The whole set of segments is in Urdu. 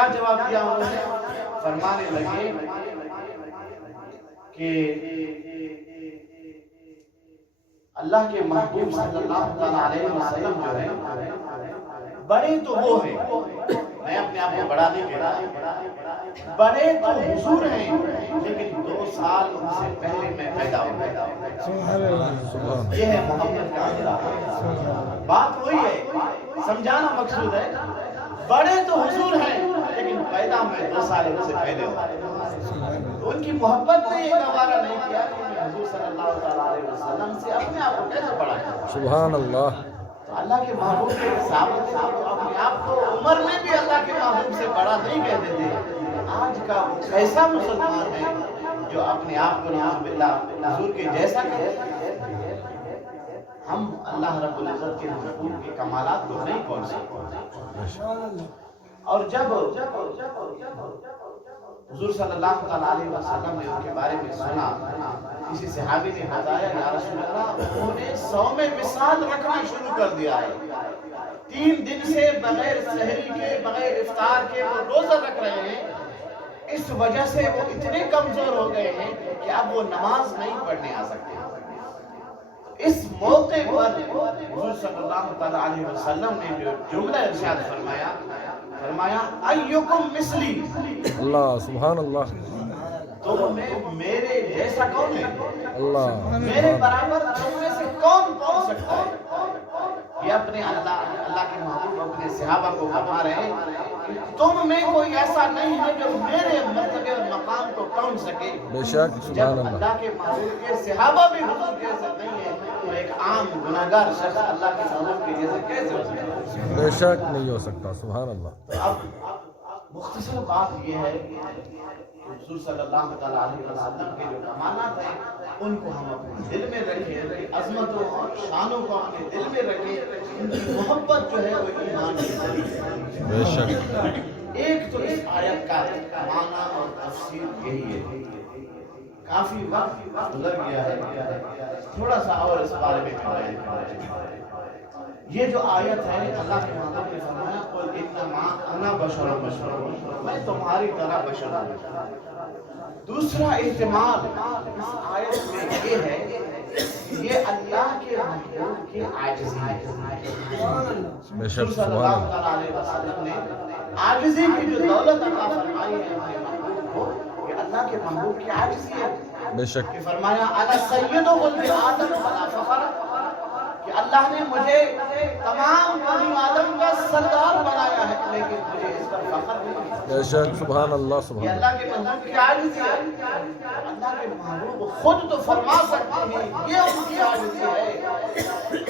کیا جواب دیا انہوں نے؟ فرمانے لگے کہ اللہ کے محبوب صلی اللہ علیہ وسلم جو ہے بڑے تو وہ ہیں، میں اپنے آپ کو بڑا نہیں کہتا، بڑے تو حضور ہیں، لیکن 2 سال ان سے پہلے میں پیدا ہو گیا۔ یہ ہے محمد کا عقیدہ۔ بات وہی ہے، سمجھانا مقصود ہے، بڑے تو حضور ہیں لیکن پیدا میں 2 سال ان سے پہلے ہو۔ ان کی محبت نے یہ گوارا نہیں کیا کہ میں حضور صلی اللہ علیہ وسلم سے اپنے آپ کو کیسے بڑا کروں۔ سبحان اللہ۔ اللہ کے محبوب کے حساب سے اپنے آپ کو عمر میں بھی اللہ کے محبوب سے بڑا نہیں کہتے تھے۔ آج کا ایسا مسلمان ہے جو اپنے آپ کو نعوذ باللہ حضور کے جیسا کہتے ہیں۔ ہم اللہ رب العزت کے محبوب کے کمالات کو نہیں پہنچ سکتے۔ اور جب حضور صلی اللہ علیہ وسلم نے ان کے بارے میں سنا، کسی صحابی نے بتایا یا رسول اللہ انہوں نے 100 میں وصال رکھنا شروع کر دیا ہے، 3 دن سے بغیر سحری کے بغیر افطار کے وہ روزہ رکھ رہے ہیں، اس وجہ سے وہ اتنے کمزور ہو گئے ہیں کہ اب وہ نماز نہیں پڑھنے آ سکتے۔ اس موقع پر حضور صلی اللہ علیہ وسلم نے جو جملہ ارشاد فرمایا ایکم مثلی، اللہ سبحان اللہ۔ تم میں میرے جیسا کون ہے؟ اللہ میرے برابر تم میں سے کون پہنچ سکتا ہے؟ یہ اپنے اللہ کے محبوب اپنے صحابہ کو فرما رہے ہیں کہ تم میں کوئی ایسا نہیں ہے جو میرے مرتبے اور مقام کو پہنچ سکے۔ بے شک جب سبحان اللہ۔ اللہ کے محبوب کے صحابہ بھی حضور جیسے نہیں ہے تو ایک عام گناہگار شخص اللہ کے محبوب کے جیسے کیسے ہو سکتا ہے؟ بے شک نہیں ہو سکتا، سبحان اللہ۔ اب مختصر بات یہ ہے کہ حضور صلی اللہ علیہ وسلم کے جو کمالات ہیں ان کو ہم اپنے دل میں رکھیں، ان کی عظمتوں اور شانوں کو اپنے دل میں رکھیں، ان کی محبت جو ہے وہ ایمان کی ذریعہ ہے۔ بے شک ایک تو اس آیت کا معنی اور تفسیر یہی ہے۔ کافی وقت گزر گیا ہے، تھوڑا سا اور اس بارے میں یہ جو آیت ہے اللہ کے محبوب نے فرمایا قل انما انا بشر میں تمہاری طرح بشر ہوں۔ دوسرا احتمال اس آیت میں یہ ہے یہ اللہ کے محبوب کی عاجزی ہے۔ بے شک صلی سبحان اللہ اللہ۔ علیہ وسلم نے عاجزی کی جو دولت عطا فرمائی ہے اپنے محبوب کو، کہ اللہ کے محبوب کی عاجزی ہے بے شک کہ فرمایا انا سید ولد آدم ولا فخر، کہ اللہ نے مجھے تمام بنی آدم کا سردار بنایا ہے لیکن مجھے اس پر فخر نہیں ہے۔ بے شک سبحان اللہ یہ سبحان اللہ۔ اللہ کے محبوب کی عاجزی ہے۔ اللہ کے محبوب خود تو فرما سکتے ہیں، یہ ان کی عاجزی ہے۔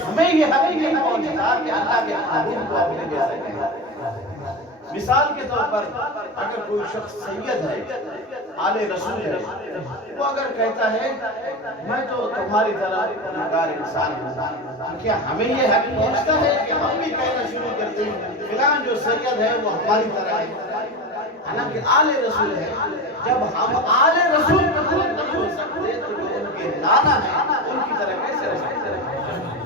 ہمیں یہ حق نہیں پہنچتا کہ اللہ کے محبوب کو اپنے جیسا کہیں۔ مثال کے طور پر اگر کوئی شخص سید ہے، آل رسول ہے، وہ اگر کہتا ہے میں تو تمہاری طرح گنہگار انسان ہوں، کیا ہمیں یہ حق پہنچتا ہے کہ ہم بھی کہنا شروع کر دیں فلاں جو سید ہے وہ ہماری طرح ہے؟ حالانکہ آل رسول ہے۔ جب ہم آل رسول نہیں ہو سکتے تو جو ان کے نانا ہیں ان کی طرح کیسے ہو سکتے ہیں؟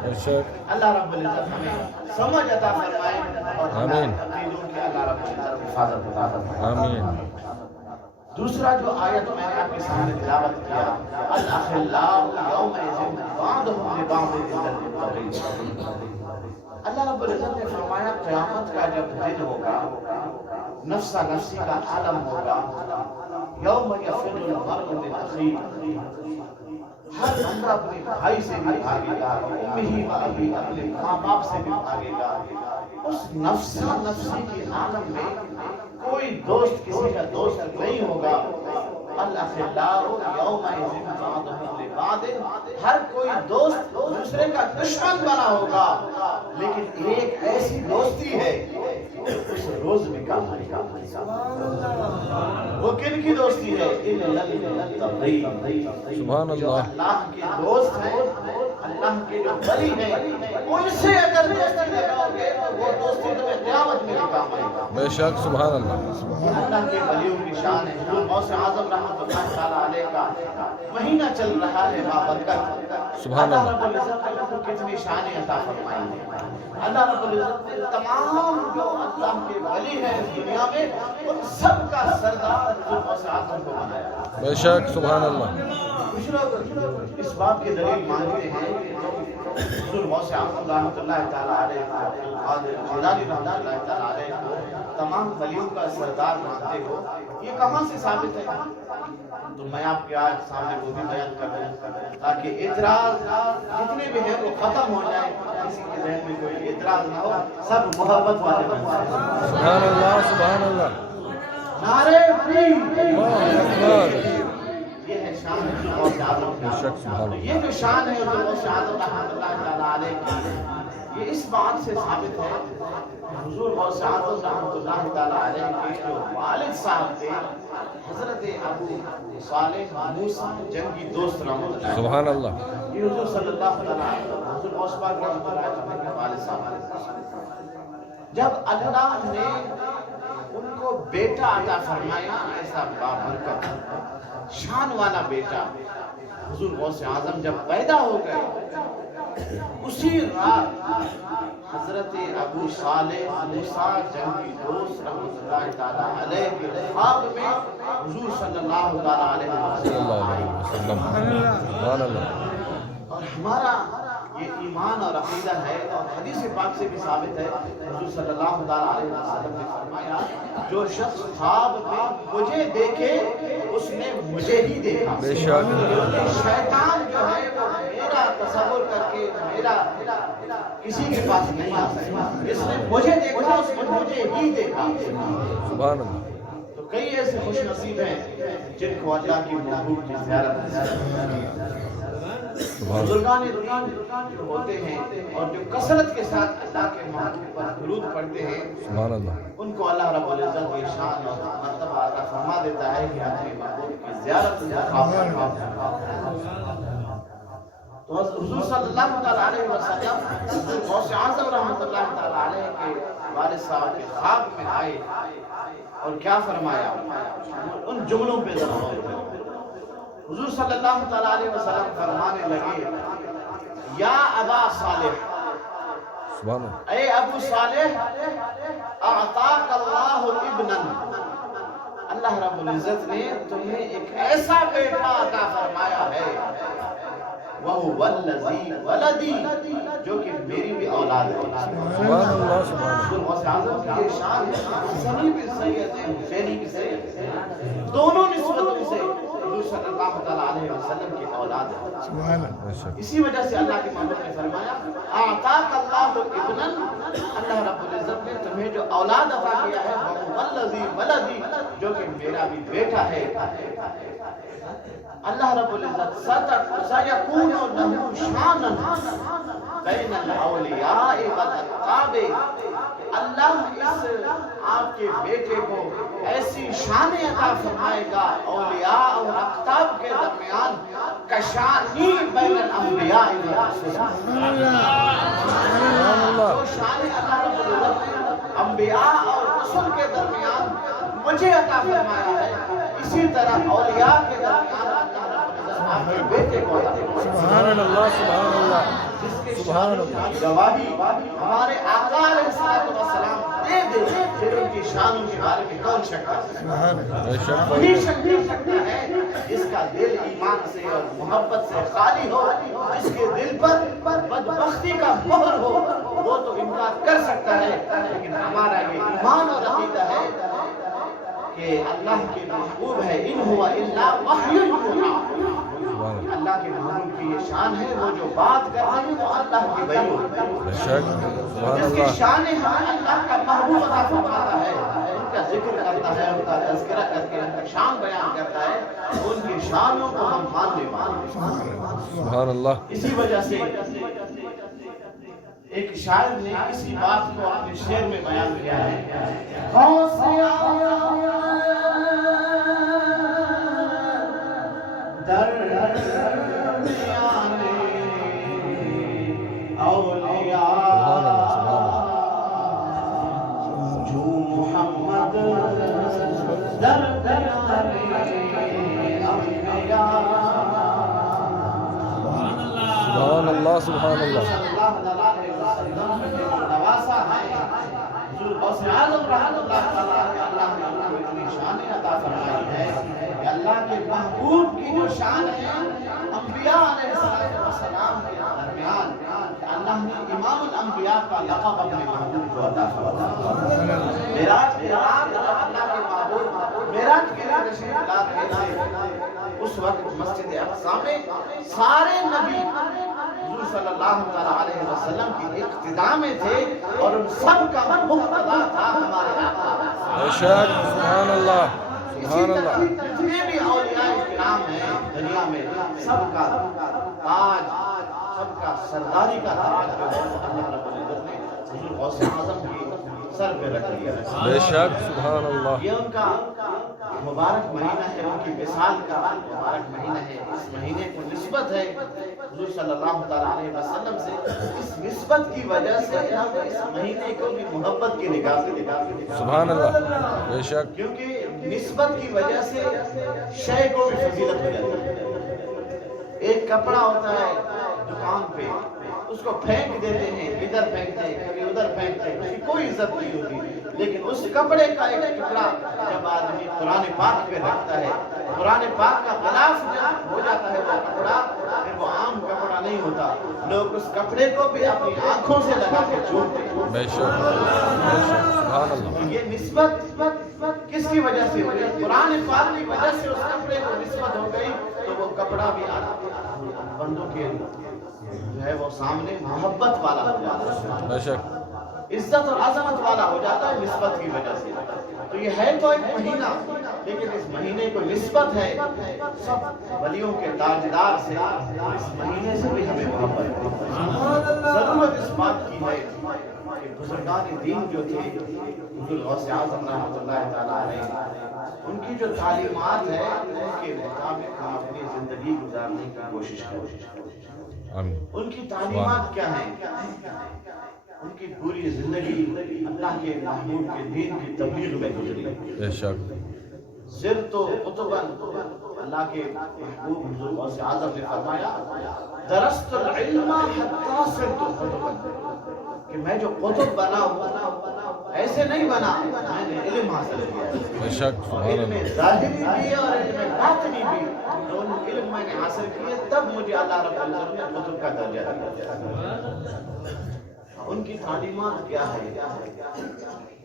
بے شک اللہ رب العزت ہمیں سمجھ عطا فرمائے اور آمین۔ اپنی دین کی اللہ رب العزت حفاظت عطا فرمائے۔ آمین۔ دوسرا جو آیت میں نے آپ کے سامنے تلاوت کیا الاخلاء یومئذ بعضهم لبعض ظہیر، اللہ رب العزت نے فرمایا قیامت کا جب دن ہوگا، نفسا نفسی کا عالم ہوگا، یوم یفر المرء من اخیہ، ہر بندہ اپنے بھائی سے بھی بھاگے گا، امہ و ابی، اپنے ماں باپ سے بھی بھاگے گا۔ اس نفسا نفسی کے عالم میں کوئی دوست کسی کا دوست نہیں ہوگا۔ الاخلاء یومئذ بعضهم لبعض، ہر کوئی دوست دوسرے کا دشمن بنا ہوگا، لیکن ایک ایسی دوستی ہے اس روز میں کام آئے گا۔ وہ کن کی دوستی ہے؟ سبحان جو اللہ۔ اللہ کے دوست ہیں، اللہ کے جو ولی ہیں، ان سے اگر دوستی لگاؤ گے تو وہ دوستی تمہیں قیامت میں بھی کام آئے گا۔ بے بے شک سبحان اللہ یہ اللہ کے ولیوں کی شان ہے. حضور غوث اعظم رحمۃ اللہ تعالیٰ علیہ کا مہینہ چل رہا ہے بابرکت. سبحان اللہ اللہ. رب العزت نے ان کو کتنی شانیں عطا فرمائی ہیں. اللہ رب العزت نے تمام جو اللہ کے ولی ہیں اس دنیا میں ان سب کا سردار حضور غوث اعظم کو بنایا. بے شک سبحان اللہ. کچھ لوگ اس بات کی دلیل مانتے ہیں کہ حضور غوث اعظم رحمۃ اللہ تعالیٰ علیہ کو عبد القادر جیلانی رحمۃ اللہ تعالیٰ علیہ کو تمام ولیوں کا سردار مانتے ہو, یہ کہاں سے ثابت ہے؟ تو میں آپ کے آج سامنے وہ بھی بیان کر رہا ہوں تاکہ اعتراض جتنے بھی ہیں وہ ختم ہو جائے, کسی کے ذہن میں کوئی اعتراض نہ ہو, سب محبت والے بن جائیں. سبحان اللہ سبحان اللہ. نعرے تکبیر. اللہ اکبر. یہ ہے شان حضور غوث اعظم بے شک سبحان کا. اللہ. یہ جو شان ہے حضور غوث اعظم رحمۃ اللہ تعالیٰ علیہ کی, یہ اس بات سے ثابت ہے حضور غوث اعظم رحمۃ اللہ تعالیٰ علیہ کے جو والد صاحب تھے حضرت ابو صالح موسی جنگی دوست رحمۃ اللہ, سبحان اللہ. یہ حضور صلی اللہ علیہ وسلم حضور غوث پاک رحمۃ اللہ علیہ کے والد صاحب. جب اللہ نے ان کو بیٹا عطا فرمایا, ایسا بابرکت شان والا بیٹا حضور غوث اعظم جب پیدا ہو گئے, اسی رات حضرت ابو صالح موسی جنگی دوست رحمۃ اللہ تعالیٰ علیہ کے خواب میں حضور صلی اللہ تعالیٰ علیہ صلی اللہ علیہ وسلم. سبحان اللہ. اور ہمارا یہ ایمان اور عقیدہ ہے, اور حدیث پاک سے بھی ثابت ہے حضور صلی اللہ تعالیٰ علیہ وسلم نے فرمایا جو شخص خواب میں مجھے دیکھے اس نے مجھے ہی دیکھا. بے شک. شیطان جو ہے وہ میرا تصور کر کے میرا کسی کے پاس نہیں آ سکتا. اس نے مجھے دیکھا, اس نے مجھے ہی دیکھا. سبحان اللہ. تو کئی ایسے خوش نصیب ہیں جن کو اللہ کی محبوب کی زیارت ہے. بزرگان دین جو ہوتے ہیں اور جو کثرت کے ساتھ اللہ کے محبوب پر درود پڑھتے ہیں, سبحان اللہ. ان کو اللہ رب العزت یہ شان اور مرتبہ عطا فرما دیتا ہے کہ اپنے محبوب کی زیارت تو حضور صلی اللہ تعالیٰ علیہ وسلم حضور غوث اعظم رحمۃ اللہ تعالیٰ علیہ کے والد صاحب کے خواب میں آئے اور کیا فرمایا, ان جملوں پہ ذرا غور کرو. حضور صلی اللہ تعالیٰ علیہ وسلم فرمانے لگے یا ابا صالح, سبحان اللہ. اے ابو صالح, اعطاک اللہ ابنا, اللہ رب العزت نے تمہیں ایک ایسا بیٹا عطا فرمایا ہے, وَهُوَ الَّذِي وَلَدِي, جو کہ میری بھی اولاد ہے. سبحان اللہ. سبحان اللہ. حضور غوث اعظم کی یہ شان ہے, حسنی بھی سید ہے, حسینی بھی سید ہے, دونوں نسبتوں سے حضور صلی اللہ تعالیٰ علیہ وسلم کی اولاد ہے. سبحان اللہ. بے شک. اسی وجہ سے اللہ کے محبوب نے فرمایا اعطاک اللہ ابنا, اللہ رب العزت نے تمہیں جو اولاد عطا کیا ہے وَهُوَ الَّذِي وَلَدِي, جو کہ میرا بھی بیٹا ہے. اللہ رب العزت سَيَكُونُ لَهُ شَانًا بَيْنَ الْأَوْلِيَاءِ وَالْأَقْطَابِ, اللہ اس آپ کے بیٹے کو ایسی شان عطا فرمائے گا اولیاء اور اقطاب کے درمیان کشانی بین الانبیاء والرسل. جو شان اللہ رب العزت نے انبیاء اور رسل کے درمیان مجھے عطا فرمایا ہے, اسی طرح اولیاء کے درمیان اللہ رب العزت آپ کے بیٹے کو عطا فرمایا. سبحان اللہ. سبحان اللہ. جس کے سبحان شان اللہ. کی گواہی ہمارے آقا علیہ السلام دے دے, پھر ان کی شانوں کے بارے میں کون شک کر سکتا ہے؟ بے شک. وہی شک کر سکتا ہے جس کا دل ایمان سے اور محبت سے خالی ہو, جس کے دل پر بدبختی کا مہر ہو, وہ تو انکار کر سکتا ہے. لیکن ہمارا یہ ایمان اور عقیدہ ہے کہ اللہ کے محبوب ہے, ان ہوا الا وحی یوحی, اللہ کے محبوب کی یہ شان ہے, وہ جو بات کرتے ہیں وہ اللہ کی وحی ہوتی ہے. بے شک. سبحان جس کی اللہ. شان ہمیں اللہ کا محبوب عطا فرماتا ہے, ان کا ذکر کرتا ہے, ان کا تذکرہ کر کے ان کا شان بیان کرتا ہے, ان کی شانوں کو ہم ماننے والے. سبحان اللہ. اسی وجہ سے ایک شاعر نے اسی بات کو اپنے شعر میں بیان کیا ہے, اولیاء جو محمد سبحان اللہ سبحان اللہ نواسا ہے حضور غوث اعظم رحمۃ اللہ تعالی اللہ نے ان کو اتنی شان عطا فرمائی ہے کہ اللہ کے محبوب کی جو شان ہے انبیاء علیہ السلام کے درمیان اللہ نے امام الانبیاء کا لقب اپنے محبوب کو عطا فرمایا. معراج کے رات اللہ کے محبوب معراج کے لیے تشریف لاتے تھے. اس وقت مسجد اقصی میں سارے نبی حضور صلی اللہ علیہ وسلم کی اقتداء میں تھے اور ان سب کا مقتدا تھا ہمارے آقا. بے شک سبحان اللہ سبحان اللہ. جتنے بھی اولیاء کرام ہیں دنیا میں سب کا تاج سب کا سرداری کا تاج جو ہے اللہ رب العزت نے حضور غوث اعظم کی سر پہ رکھ دیا. بے شک سبحان اللہ. یہ ان کا مبارک مہینہ ہے, ان کی وصال کا مبارک مہینہ ہے. اس مہینے کو نسبت ہے حضور صلی اللہ تعالی علیہ وسلم سے. اس نسبت کی وجہ سے ہم اس مہینے کو بھی محبت کی نگاہ سے دیکھتے ہیں. سبحان اللہ بے شک. کیونکہ نسبت کی وجہ سے شے کو بھی فضیلت ہو جاتی ہے. ایک کپڑا ہوتا ہے دکان پہ, اس کو پھینک دیتے ہیں, ادھر پھینکتے ہیں کبھی ادھر پھینکتے ہیں, اس کی کوئی عزت نہیں ہوتی. لیکن اس کپڑے کا ایک ٹکڑا جب آدمی قرآن پاک پہ رکھتا ہے, قرآن پاک کا غلاف جب ہو جاتا ہے وہ کپڑا, پھر وہ عام کپڑا نہیں ہوتا. لوگ اس کپڑے کو بھی اپنی آنکھوں سے لگا کے چھوڑتے ہیں. بے شک بے شک سبحان اللہ. یہ نسبت کس کی وجہ سے ہوئی؟ قرآن پاک کی وجہ سے اس کپڑے کو نسبت ہو گئی تو وہ کپڑا بھی بندوں کے جو ہے وہ سامنے محبت والا ہو جاتا ہے, بے شک عزت اور عظمت والا ہو جاتا ہے نسبت کی وجہ سے. تو یہ ہے تو ایک مہینہ, لیکن اس مہینے کو نسبت ہے سب ولیوں کے تاجدار سے. اس مہینے سے بھی ہمیں محبت ہے. ضرورت اس بات کی ہے کہ بزرگان دین جو تھے حضور غوث اعظم رحمۃ اللہ تعالی علیہ, ان کی جو تعلیمات ہے ان کے مطابق ہم اپنی زندگی گزارنے کی کوشش کریں. آمین. ان کی تعلیمات کیا ہیں؟ ان کی پوری زندگی اللہ کے محبوب کے دین کی تبلیغ میں گزری. بے شک صرف تو قطباً اللہ کے محبوب حضور غوث اعظم نے فرمایا درست العلم حتی صرت قطباً, کہ میں جو قطب بنا ہوں ایسے نہیں بنا, میں نے علم حاصل کیا. بے شک سبحان علم اللہ. ظاہری بھی اور علم باطنی بھی, دونوں علم میں نے حاصل کیے, تب مجھے اللہ رب العزت نے قطب کا درجہ دیا. ان کی تعلیمات کیا ہے؟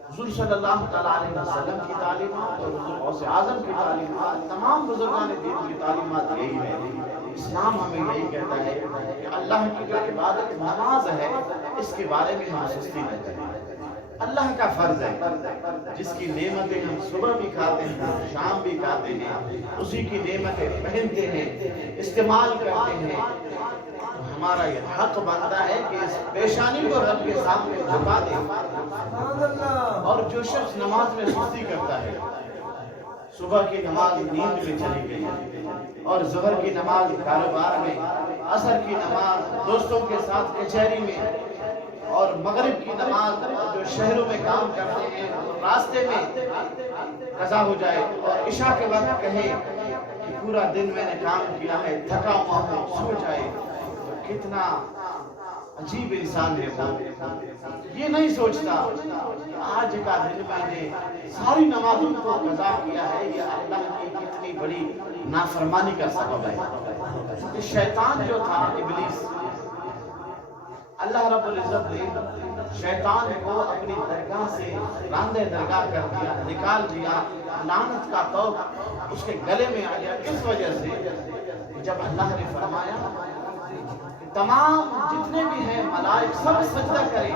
حضور صلی اللہ تعالی علیہ وسلم کی تعلیمات اور حضور غوث اعظم کی تعلیمات, تمام بزرگان دین کی تعلیمات یہی ہے. اسلام ہمیں یہی کہتا ہے کہ اللہ کی جو عبادت نماز ہے اس کے بارے میں ہم سستی نہ کریں. اللہ کا فرض ہے, جس کی نعمتیں ہم صبح بھی کھاتے ہیں شام بھی کھاتے ہیں, اسی کی نعمتیں پہنتے ہیں استعمال کرتے ہیں. ہمارا یہ حق بنتا ہے کہ اس پیشانی کو رب کے سامنے جھکا دیں. اور جو شخص نماز میں سستی کرتا ہے, صبح کی نماز نیند میں چلی گئی اور ظہر کی نماز کاروبار میں, عصر کی نماز دوستوں کے ساتھ کچہری میں, اور مغرب کی نماز جو شہروں میں کام کرتے ہیں راستے میں قضا ہو جائے, اور عشاء کے وقت کہے کہ پورا دن میں نے کام کیا ہے تھکا ہوا ہوں سو جائے, تو کتنا عجیب انسان ہے وہ. یہ نہیں سوچتا آج کا دن میں نے ساری نمازوں کو قضا کیا ہے, یہ اللہ کی کتنی بڑی نافرمانی کا سبب ہے. شیطان جو تھا ابلیس, اللہ رب العزت نے شیطان کو اپنی درگاہ سے راندے درگاہ کر دیا, نکال دیا. لعنت کا طوق اس کے گلے میں آ گیا. کس وجہ سے؟ جب اللہ نے فرمایا تمام جتنے بھی ہیں ملائک سب سجدہ کریں,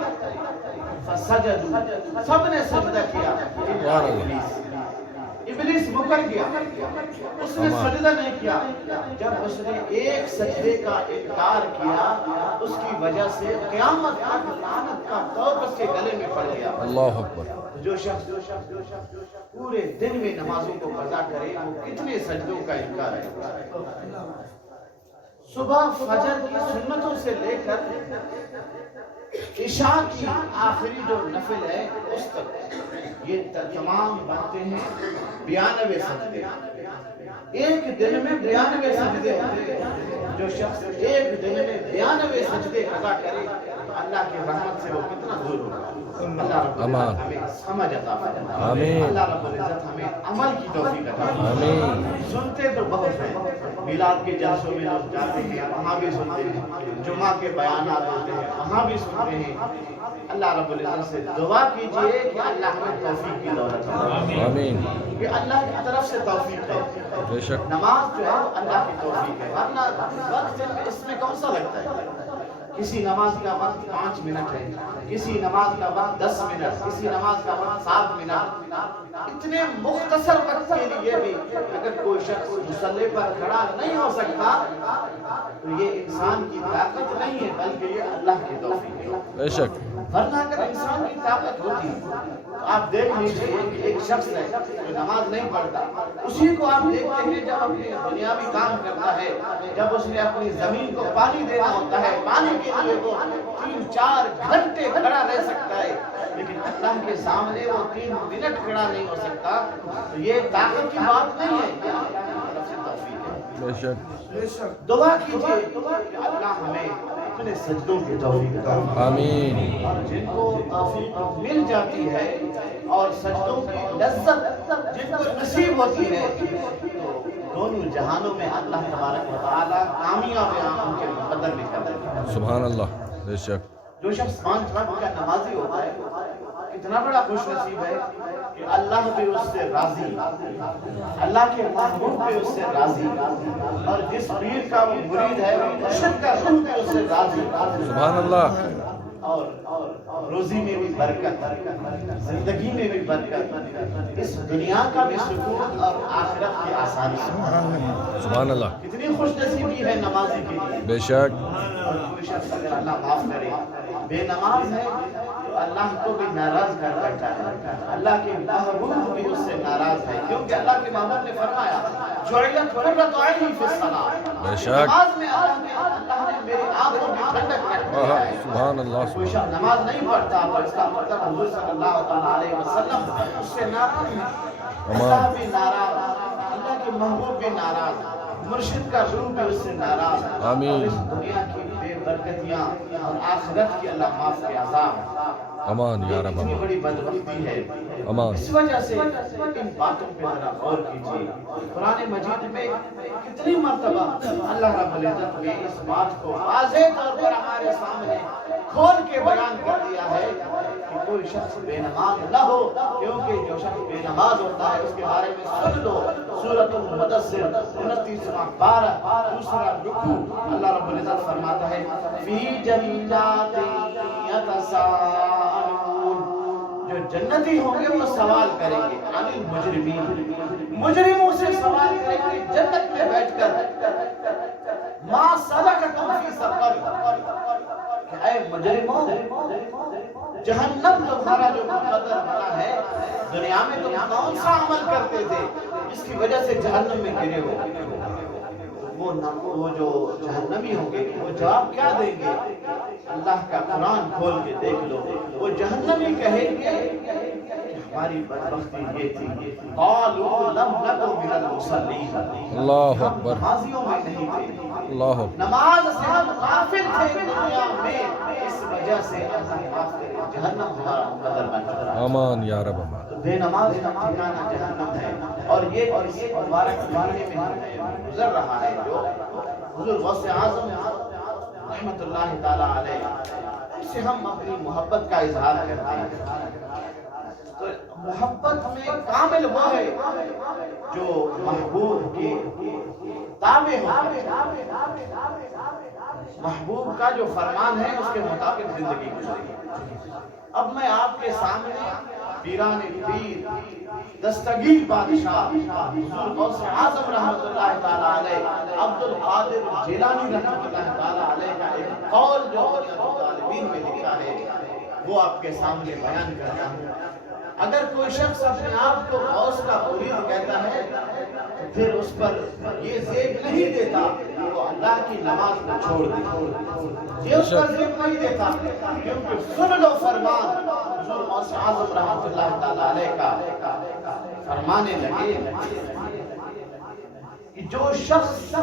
فسجدوا, سب نے سجدہ کیا. ابلیس مکر گیا, اس نے سجدہ نہیں کیا. جب اس نے ایک سجدے کا انکار کیا, اس کی وجہ سے قیامت تک لعنت کا طوق اس کے گلے میں پڑ گیا. اللہ اکبر. جو شخص پورے دن میں نمازوں کو قضا کرے وہ کتنے سجدوں کا انکار ہے. صبح فجر کی سنتوں سے لے کر عشاء کی آخری جو نفل ہے اس تک یہ تمام بنتے ہیں 92 سجدے. ایک دن میں 92 سجدے ہوتے ہیں. جو شخص ایک دن میں 92 سجدے ادا کرے تو اللہ کی رحمت سے وہ کتنا دور ہوگا. اللہ رب العزت ہمیں سمجھ عطا فرمائے. آمین. اللہ رب العزت ہمیں عمل کی توفیق عطا فرمائے. آمین. سنتے تو بہت ہیں, میلاد کے جلسوں میں لوگ جاتے ہیں وہاں بھی سنتے ہیں, جمعہ کے بیانات ہوتے ہیں وہاں بھی سنتے ہیں. اللہ رب العزت سے دعا کیجئے کہ اللہ ہمیں توفیق کی دولت عطا. آمین. کہ اللہ کی طرف سے توفیق ہے. بے شک. نماز جو ہے اللہ کی توفیق ہے, ورنہ وقت اس میں کون سا لگتا ہے. کسی نماز کا وقت 5 منٹ ہے, کسی نماز کا وقت 10 منٹ, کسی نماز کا وقت 7 منٹ. اتنے مختصر وقت کے لیے بھی اگر کوئی شخص مصلی پر کھڑا نہیں ہو سکتا تو یہ انسان کی طاقت نہیں ہے بلکہ یہ اللہ کی توفیق ہے. بے شک. ورنہ اگر انسان کی طاقت ہوتی تو آپ دیکھ لیجیے کہ ایک شخص ہے جو نماز نہیں پڑھتا, اسی کو آپ دیکھتے ہیں جب اپنے دنیاوی کام کرتا ہے, جب اس نے اپنی زمین کو پانی دینا ہوتا ہے, پانی کے لیے وہ 3-4 گھنٹے کھڑا رہ سکتا ہے, لیکن اللہ کے سامنے وہ 3 منٹ کھڑا نہیں ہو سکتا. تو یہ طاقت کی بات نہیں ہے, یہ اللہ کی طرف سے توفیق ہے. بے شک. دعا کیجیے کہ اللہ ہمیں اپنے سجدوں کی توفیق عطا فرمائے. آمین. اور جن کو توفیق مل جاتی ہے اور سجدوں کی لذت جن کو نصیب ہوتی ہے تو دونوں جہانوں میں اللہ تبارک و تعالی کامیاب ان کے مقدر میں کر دیتا ہے. سبحان اللہ. بے شک. جو شخص 5 وقت کا نمازی ہوتا ہے اتنا بڑا خوش نصیب ہے کہ اللہ بھی اس سے راضی, اللہ کے محبوب بھی اس سے راضی, اور جس پیر کا وہ مرید ہے وہ مرشد کا روح بھی اس سے راضی. سبحان اللہ. اور روزی میں بھی برکت, زندگی میں بھی برکت, اس دنیا کا بھی سکون اور آخرت کی آسانی. سبحان اللہ. کتنی خوش نصیبی ہے نمازی کے لیے. بے شک. اور کوئی شخص اگر اللہ معاف کرے بے نماز ہے تو اللہ کو بھی ناراض کر بیٹھا ہے, اللہ کے محبوب بھی اس سے ناراض ہے, کیونکہ اللہ کے محبوب نے فرمایا جعلت قرۃ عینی فی الصلاۃ. بے شک. نماز میں اللہ نے میری آنکھوں میں ٹھنڈک رکھی ہے. سبحان اللہ. کوئی شخص نماز نہیں پڑھتا تو اس کا مطلب حضور صلی اللہ تعالیٰ علیہ وسلم اس سے ناراض ہے. اللہ بھی ناراض, اللہ کے محبوب بھی ناراض, مرشد کا روح بھی اس سے ناراض. آمین. اس دنیا کی بے برکتیاں اور آخرت کی اللہ معاف کے عذاب. امان یا رب. اتنی بڑی بدبختی ہے. امان. اس وجہ سے ان باتوں پہ ذرا غور کیجیے. قرآن مجید میں کتنی مرتبہ اللہ رب العزت نے اس بات کو واضح طور پر ہمارے سامنے کھول کے بیان کر دیا ہے کہ کوئی شخص بے نماز نہ ہو, کیونکہ جو شخص بے نماز ہوتا ہے اس کے بارے میں سن لو. سورۃ المدثر 29واں پارہ دوسرا رکوع, اللہ رب العزت فرماتا ہے فی جنات یتساءلون. جو جنتی ہوں گے وہ سوال کریں گے عن المجرمین, مجرموں سے سوال کریں گے جنت میں بیٹھ کر ما سلککم فی سقر. اے مجرموں, جہنم تمہارا جو مقدر بنا ہے, دنیا میں تم کون سا عمل کرتے تھے جس کی وجہ سے جہنم میں گرے ہو. وہ جو جہنمی ہوں گے وہ جواب کیا دیں گے؟ اللہ کا قرآن کھول کے دیکھ لو. وہ جہنمی کہیں گے ہماری بدبختی یہ تھی, قالوا لم نکن من المصلین. اللہ اکبر. نمازیوں میں نہیں تھے, اللہ اکبر. نماز سے ہم غافل تھے دنیا میں, اس وجہ سے اللہ معاف کرے جہنم ہمارا مقدر بن چکا. امان یا رب. امان. بے نماز کا ٹھکانہ جہنم ہے. اور یہ اس مبارک مہینے میں گزر رہا ہے جو حضور غوث اعظم رحمت اللہ تعالی علیہ سے ہم اپنی محبت کا اظہار کرتے ہیں. تو محبت میں کامل وہ ہے جو محبوب کی تابع ہوتا ہے, محبوب کا جو فرمان ہے اس کے مطابق زندگی گزرے. اب میں آپ کے سامنے پیران پیر دستگیر بادشاہ حضور غوث اعظم رحمت اللہ تعالی علیہ عبد القادر جیلانی رحمت اللہ تعالی علیہ کا ایک قول جو طالبین میں لکھا ہے وہ آپ کے سامنے بیان کرتا ہوں. اگر کوئی شخص اپنے آپ کو غوث کا مرید کہتا ہے تو پھر اس پر یہ زیب نہیں دیتا کہ وہ اللہ کی نماز کو چھوڑ دے، یہ اس پر زیب نہیں دیتا، کیونکہ سن لو فرمان حضور غوث اعظم رحمۃ اللہ تعالی علیہ کا فرمانے لگے کہ جو شخص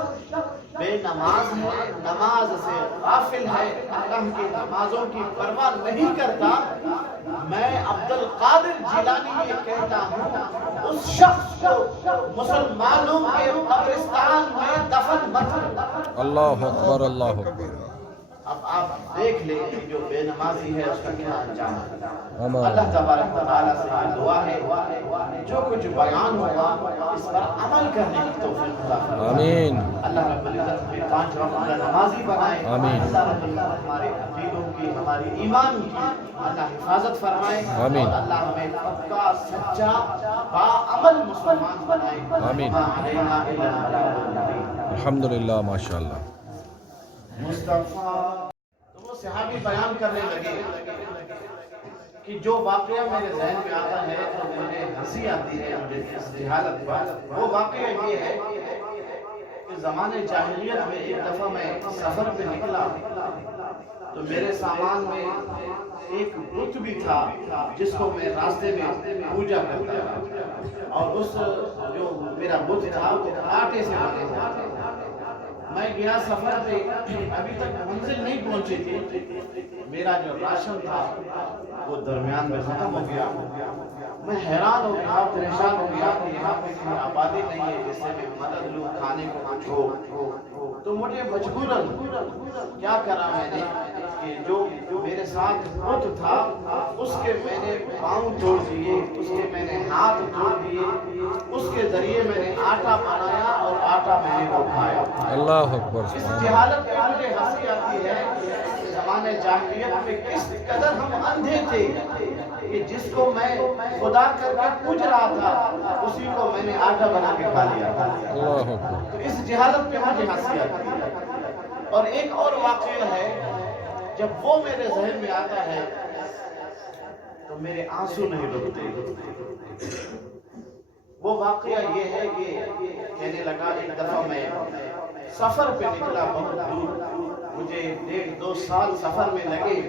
بے نماز ہے، نماز سے غافل ہے، اللہ کی نمازوں کی پرواہ نہیں کرتا، میں عبد القادر جیلانی یہ کہتا ہوں اس شخص کو مسلمانوں کے قبرستان میں دفن مت کرو۔ اللہ اکبر، اللہ اکبر۔ اب آپ دیکھ لیں کہ جو بے نمازی ہے اس کا کیا انجام ہے۔ آمین۔ اللہ تبارک و تعالیٰ سے یہ دعا ہے جو کچھ بیان ہوا اس پر عمل کرنے کی توفیق عطا فرمائے۔ آمین۔ اللہ رب العزت ہمیں 5 وقت کا نمازی بنائے۔ آمین۔ اللہ رب العزت ہمارے عقیدوں کی، ہماری ایمان کی اللہ حفاظت فرمائے۔ آمین۔ اور اللہ ہمیں پکا سچا باعمل مسلمان بنائے۔ آمین۔ ما علینا الا البلاغ المبین۔ الحمدللہ، ماشاءاللہ۔ مصطفیٰ تو وہ صحابی بیان کرنے لگے کہ جو واقعہ میرے ذہن میں آتا ہے تو مجھے ہنسی آتی ہے مجھے اس جہالت پر۔ وہ واقعہ یہ ہے کہ زمانے جاہلیت میں ایک دفعہ میں سفر پہ نکلا تو میرے سامان میں ایک بت بھی تھا جس کو میں راستے میں پوجا کرتا تھا، اور اس جو میرا بت تھا وہ آٹے سے بنے ہوا تھا۔ میں گیا سفر پہ، ابھی تک منزل نہیں پہنچی تھی، میرا جو راشن تھا وہ درمیان میں ختم ہو گیا۔ میں حیران ہو گیا، پریشان ہو گیا کہ یہاں پہ کوئی آبادی نہیں ہے جس سے میں مدد لوں، کھانے کو کچھ ہو۔ تو مجھے مجبوراً کیا کرا میں نے کہ جو میرے ساتھ بت تھا اس کے میں نے پاؤں توڑ دیے، اس کے میں نے ہاتھ توڑ دیے، اس کے ذریعے میں نے آٹا بنایا اور آٹا میں نے وہ کھایا۔ اللہ اکبر۔ اس جہالت میں مجھے ہنسی آتی ہے کہ زمانے جاہلیت میں کس قدر ہم اندھے تھے کہ جس کو میں خدا کر کے پوج رہا تھا اسی کو میں نے آٹا بنا کے کھا لیا تھا۔ اللہ اکبر۔ تو اس جہالت پہ مجھے ہنسی آتی ہے۔ اور ایک اور واقعہ ہے، جب وہ میرے ذہن میں آتا ہے تو میرے آنسو نہیں رکتے۔ وہ واقعہ یہ ہے کہ کہنے لگا ایک دفعہ میں سفر پہ نکلا بہت دور، مجھے 1.5-2 سال سفر میں لگے۔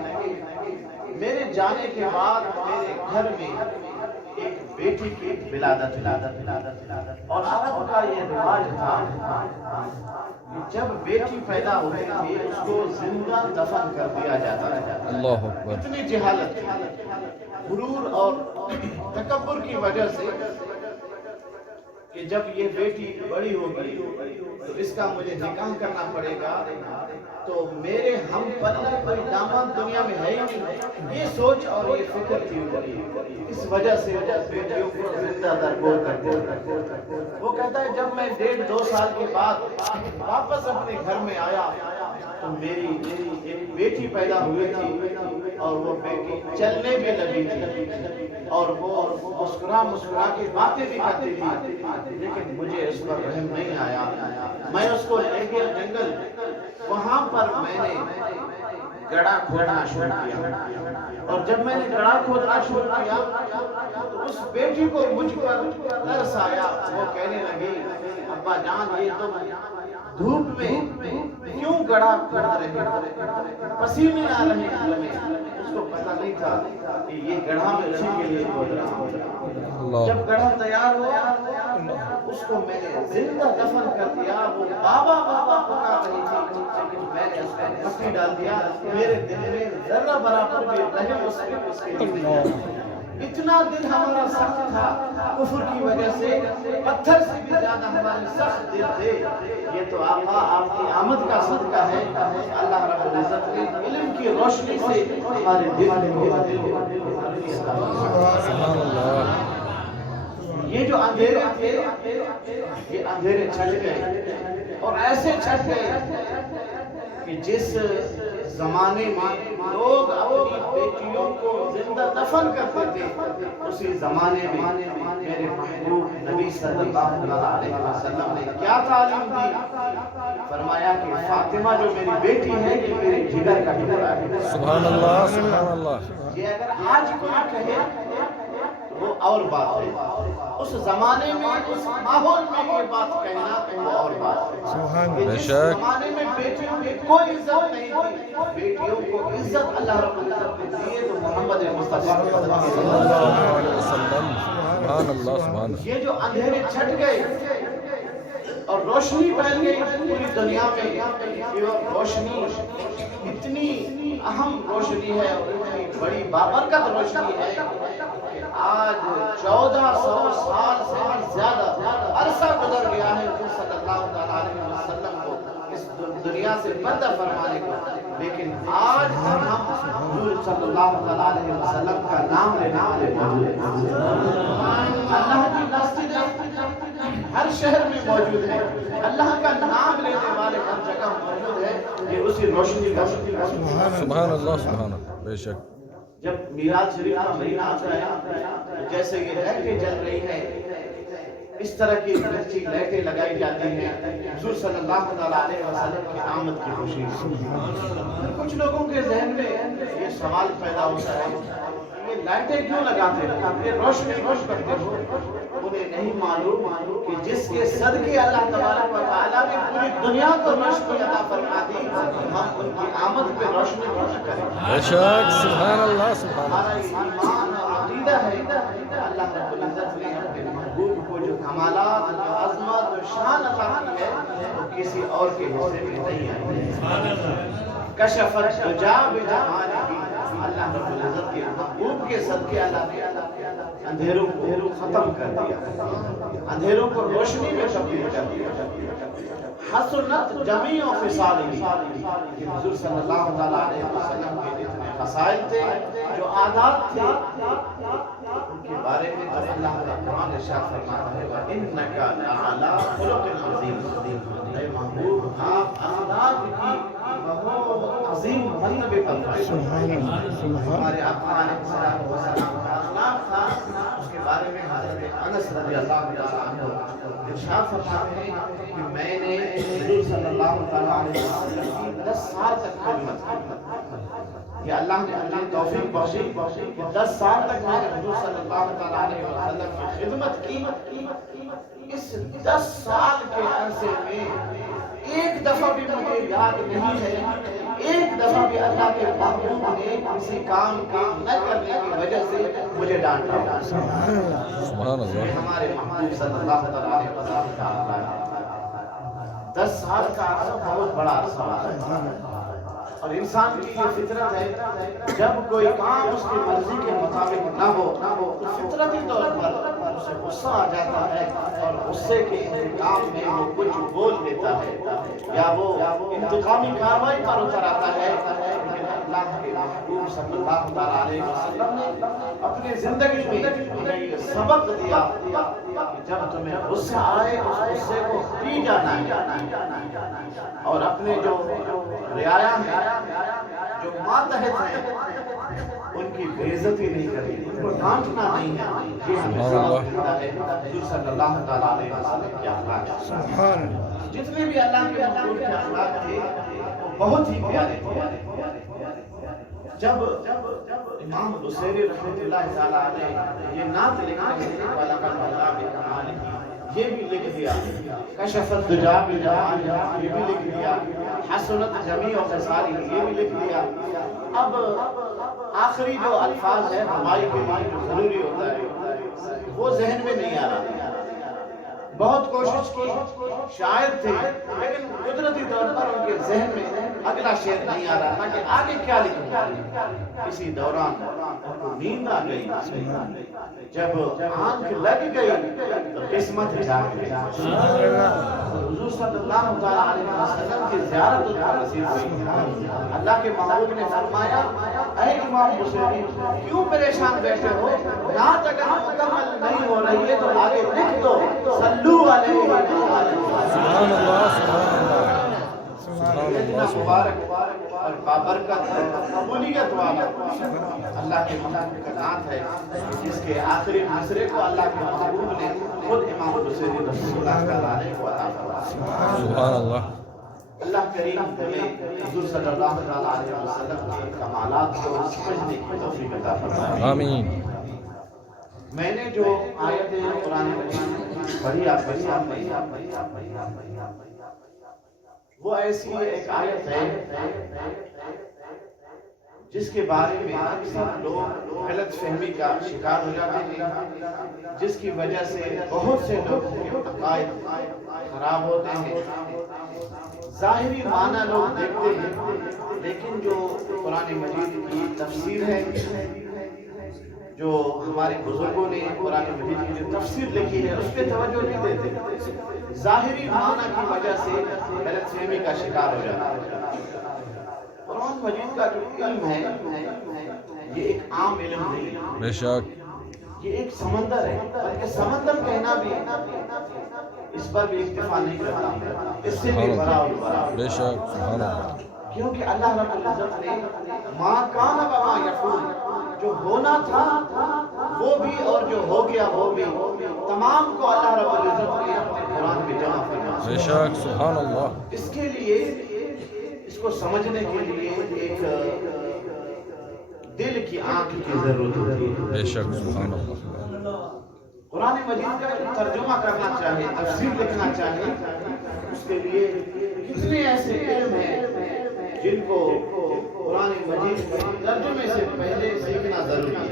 میرے جانے کے بعد میرے گھر میں ایک بیٹی کی ولادت، اور عرب کا یہ رواج تھا کہ جب بیٹی پیدا ہوتی تھی اس کو زندہ دفن کر دیا جاتا تھا۔ اللہ اکبر۔ اتنی جہالت تھی، غرور اور تکبر کی وجہ سے کہ جب یہ بیٹی بڑی ہوگی تو اس کا مجھے نکاح کرنا پڑے گا، تو میرے ہم پلہ کوئی داماد دنیا میں ہے ہی نہیں، یہ سوچ اور یہ فکر تھی ہوگی۔ اس وجہ سے بیٹیوں کو زندہ درگور کر دیا۔ وہ کہتا ہے جب میں 1.5-2 سال کے بعد واپس اپنے گھر میں آیا تو میری ایک بیٹی پیدا ہوئی تھی اور وہ بیٹی چلنے بھی لگی تھی اور وہ مسکرا کے باتیں بھی کرتی تھی، لیکن مجھے اس پر رحم نہیں آیا۔ میں اس کو لے گیا جنگل، وہاں پر میں نے گڑھا کھودنا شروع کیا، اور جب میں نے گڑھا کھودنا شروع کیا تو اس بیٹی کو مجھ پر ترس آیا۔ وہ کہنے لگی ابا جان یہ تو دھوپ میں کیوں گڑھا کھود رہے ہو، پسینے آ رہے ہیں۔ اس کو پتہ نہیں تھا کہ یہ گڑھا میں اسی کے لیے کھود رہا ہوں۔ جب گڑھا تیار ہوا اس کو میں نے زندہ دفن کر دیا۔ وہ بابا بابا پکار رہی تھی لیکن میں نے اس کو مٹی ڈال دیا۔ میرے دل میں ذرہ برابر بھی رحم اس کے لیے نہیں۔ اتنا دل ہمارا سخت تھا کفر کی وجہ سے، پتھر سے بھی زیادہ ہمارے سخت دل تھے۔ یہ تو آقا آپ کی آمد کا صدقہ ہے، اللہ رب العزت نے علم کی روشنی سے ہمارے دل کو سبحان اللہ۔ یہ جو اندھیرے تھے یہ اندھیرے چھٹ گئے، اور ایسے چھٹ گئے کہ جس زمانے میں لوگ اپنی بیٹیوں کو زندہ دفن کرتے تھے اسی زمانے میں میرے محبوب نبی صلی اللہ علیہ وسلم نے کیا تعلیم دی؟ فرمایا کہ فاطمہ جو میری بیٹی ہے یہ میرے جگر کا ٹکڑا ہے۔ سبحان اللہ، سبحان اللہ۔ یہ اگر آج کوئی کہے وہ اور بات ہے، اس زمانے میں اس ماحول میں یہ بات کہنا وہ اور بات ہے کہ بے جس شک زمانے میں بیٹیوں کی کوئی عزت نہیں تھی، بیٹیوں کو عزت اللہ رب العزت نے دی ہے تو محمد مصطفیٰ صلی اللہ علیہ وسلم. سبحان اللہ سبحان اللہ. یہ جو اندھیرے چھٹ گئے اور روشنی پھیل گئی پوری دنیا میں، یہ روشنی اتنی اہم روشنی ہے اور اتنی بڑی بابرکت روشنی ہے کہ آج 1400 سال سے بھی زیادہ عرصہ گزر گیا ہے حضور صلی اللہ علیہ وسلم کو اس دنیا سے پردہ فرمانے کو، لیکن آج ہم حضور صلی اللہ علیہ وسلم کا نام لینے والے موجود ہیں. اللہ کی مسجد ہر شہر میں موجود ہے، اللہ کا نام لینے والے ہر جگہ موجود ہے، یہ اسی روشنی کا سبحان اللہ سبحان اللہ. بے شک جب میراج شریف کا مہینہ آتا ہے تو جیسے یہ لائٹیں جل رہی ہیں اس طرح کی اچھی لائٹیں لگائی جاتی ہیں حضور صلی اللہ علیہ وسلم کی آمد کی خوشی. کچھ لوگوں کے ذہن میں یہ سوال پیدا ہوتا ہے یہ لائٹیں کیوں لگاتے ہیں، یہ روشنی روش کرتے ہیں. انہیں نہیں معلوم کہ جس کے صدقے اللہ تبارک و تعالیٰ نے پوری دنیا کو روشنی عطا فرما دی، ہم ان کی آمد پہ روشنی روش کریں. بے شک سبحان اللہ سبحان ہمارا اللہ. ایمان اور عقیدہ ہے اللہ رب العزت نے اپنے محبوب کو جو کمالات، جو عظمت، جو شان عطا کی ہے وہ کسی اور کے حصے میں نہیں آئی. کشفت حجاب جمالہ، اللہ رب العزت کے محبوب کے صدقے اللہ نے اندھیروں کو ختم کر دیا، اندھیروں کو روشنی میں تبدیل کر دیا. حسنت جمیع خصالہ، کہ حضور صلی اللہ علیہ وسلم کے جتنے خصائل تھے، جو عادات تھے، ان کے بارے میں تو اللہ نے قرآن ارشاد فرماتا ہے وَإِنَّكَ لَعَلَىٰ خُلُقٍ عَظِيمٍ. اے محبوب آپ اخلاق کی بہت عظیم مرتبے پر فائز. ہمارے آقا علیہ السلام کا اخلاق تھا، اس کے بارے میں حضرت انس رضی اللہ عنہ ارشاد فرماتے ہیں کہ میں نے حضور صلی اللہ علیہ وسلم کی 10 سال تک خدمت کی. یہ اللہ نے اللہ توفیق بخشی کہ 10 سال تک میں نے حضور صلی اللہ علیہ وسلم کی خدمت کی. اس 10 سال کے عرصے میں ایک دفعہ بھی مجھے یاد نہیں ہے، ایک دفعہ بھی اللہ کے محبوب نے کسی کام کے نہ کرنے کی وجہ سے مجھے ڈانٹا. سبحان اللہ. ہمارے محبوب صلی اللہ علیہ وسلم کا عطا ہے. 10 سال کا عرصہ بہت بڑا عرصہ ہے اور انسان کی یہ فطرت ہے جب کوئی کام اس کی مرضی کے مطابق نہ ہو تو فطرتی طور پر اسے غصہ آ جاتا ہے اور غصے کے انتقام میں وہ کچھ بول دیتا ہے یا وہ انتقامی کارروائی پر اتر آتا ہے. اللہ کے محبوب صلی اللہ علیہ وسلم نے اپنی زندگی میں ہمیں یہ سبق دیا کہ جب تمہیں غصہ آئے اس غصے کو پی جانا ہے اور اپنے جو رعایا ہیں، جو ماتحت ہیں، ان کی بے عزتی نہیں کرنی، ان کو ڈانٹنا نہیں ہے. یہ ہمیں سبق دیتا ہے حضور صلی اللہ علیہ وسلم کے اخلاق. جتنے بھی اللہ کے محبوب کے اخلاق تھے وہ بہت ہی پیارے تھے. جب امام بصیری رحمۃ اللہ تعالی علیہ یہ نعت لکھتے ہیں وَلَقَدْ وَلَا بِكَمَالِهِ، یہ بھی لکھ دیا. کشفت دجاب یہ بھی لکھ دیا. حسنت جمیع خصالہ یہ بھی لکھ دیا. اب آخری جو الفاظ ہیں ہماری کے لیے جو ضروری ہوتا ہے وہ ذہن میں نہیں آ رہا. بہت کوشش کی، شاعر تھے لیکن قدرتی طور پر ان کے ذہن میں اگلا شعر نہیں آ رہا تھا کہ آگے کیا لکھوں. اسی دوران ان کو نیند آ گئی. جب آنکھ لگ گئی تو قسمت جاگ گئی. حضور صلی اللہ علیہ وسلم کی زیارت ان کو نصیب ہوئی. اللہ کے محبوب نے فرمایا اے امام بصیری کیوں پریشان بیٹھے ہو، رات اگر مکمل نہیں ہو رہی ہے تو آگے لکھ دو صلو علیہ سبحان اللہ سبحان اللہ. مبارک اور بابرکت قبولیت والا اللہ کے محبوب کا نعت ہے جس کے آخری مصرے کو اللہ کے محبوب نے خود امام بصیری رسول اللہ علیہ کو عطا فرمایا. سبحان اللہ. اللہ کریم ہمیں حضور صلی اللہ علیہ وسلم کے کمالات کو سمجھنے کی توفیق عطا فرمائے. آمین. میں نے جو آیتیں قرآن مجید پڑھی آپ کے سامنے، وہ ایسی ایک آیت ہے جس کے بارے میں اکثر لوگ غلط فہمی کا شکار ہو جاتے ہیں، جس کی وجہ سے بہت سے لوگوں کے عقائد خراب ہوتے ہیں۔ ظاہری معنی لوگ دیکھتے ہیں، لیکن جو قرآن مجید کی تفسیر ہے، جو ہمارے بزرگوں نے قرآن مجید کی جو تفسیر لکھی ہے، اس پہ توجہ نہیں دیتے، ظاہری معنی کی وجہ سے غلط فہمی کا شکار ہو جاتا ہے۔ قرآن مجید کا جو علم ہے یہ ایک عام علم نہیں، بے شک یہ ایک سمندر ہے، بلکہ سمندر کہنا بھی اس پر بھی اکتفا نہیں کرتا، اس سے بھی بڑا اور بڑا، بے شک سبحان اللہ، کیونکہ اللہ رب العزت نے ما کان و ما یکون، جو ہونا تھا وہ بھی اور جو ہو گیا وہ بھی، تمام کو اللہ رب العزت نے اپنے قرآن میں جمع فرمایا۔ بے شک سبحان اللہ، اس کے لیے اس کو سمجھنے کے لیے ایک دل کی آنکھ کی ضرورت ہوتی ہے۔ بے شک سبحان اللہ، قرآن مجید کا جو ترجمہ کرنا چاہے، تفسیر لکھنا چاہے، اس کے لیے کتنے ایسے علم ہیں جن کو قرآن مجید کے ترجمے سے پہلے سیکھنا ضروری ہے۔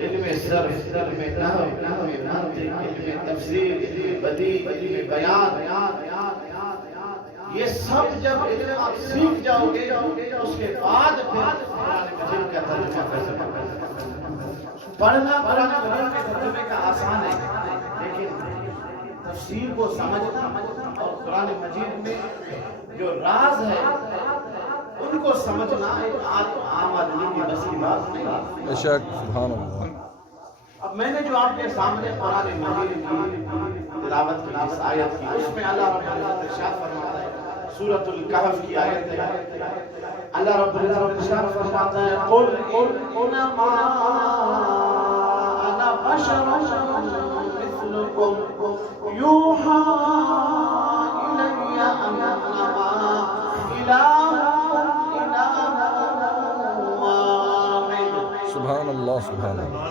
علم صرف، علم نحو، علم منطق، علم تفسیر، علم بدیع، علم بیان، یہ سب جب علم آپ سیکھ جاؤ گے اس کے بعد پھر قرآن مجید کا ترجمہ کر سکتے ہیں۔ پڑھنا قرآن مجید کے ترجمے کا آسان ہے، لیکن تفسیر کو سمجھنا اور قرآن مجید میں جو راز ہے ان کو سمجھنا ایک عام آدمی کی بس کی بات نہیں ہے۔ بے شک سبحان اللہ۔ اب میں نے جو آپ کے سامنے قرآن مجید کی تلاوت کی اس آیت کی، اس میں اللہ رب العزت ارشاد فرماتا ہے، سورۃ الکہف کی آیت ہے، اللہ رب العزت ارشاد فرماتا ہے، قل انما انا بشر مثلکم یوحی الی انما الہکم الہ واحد۔ سبحان اللہ سبحان اللہ۔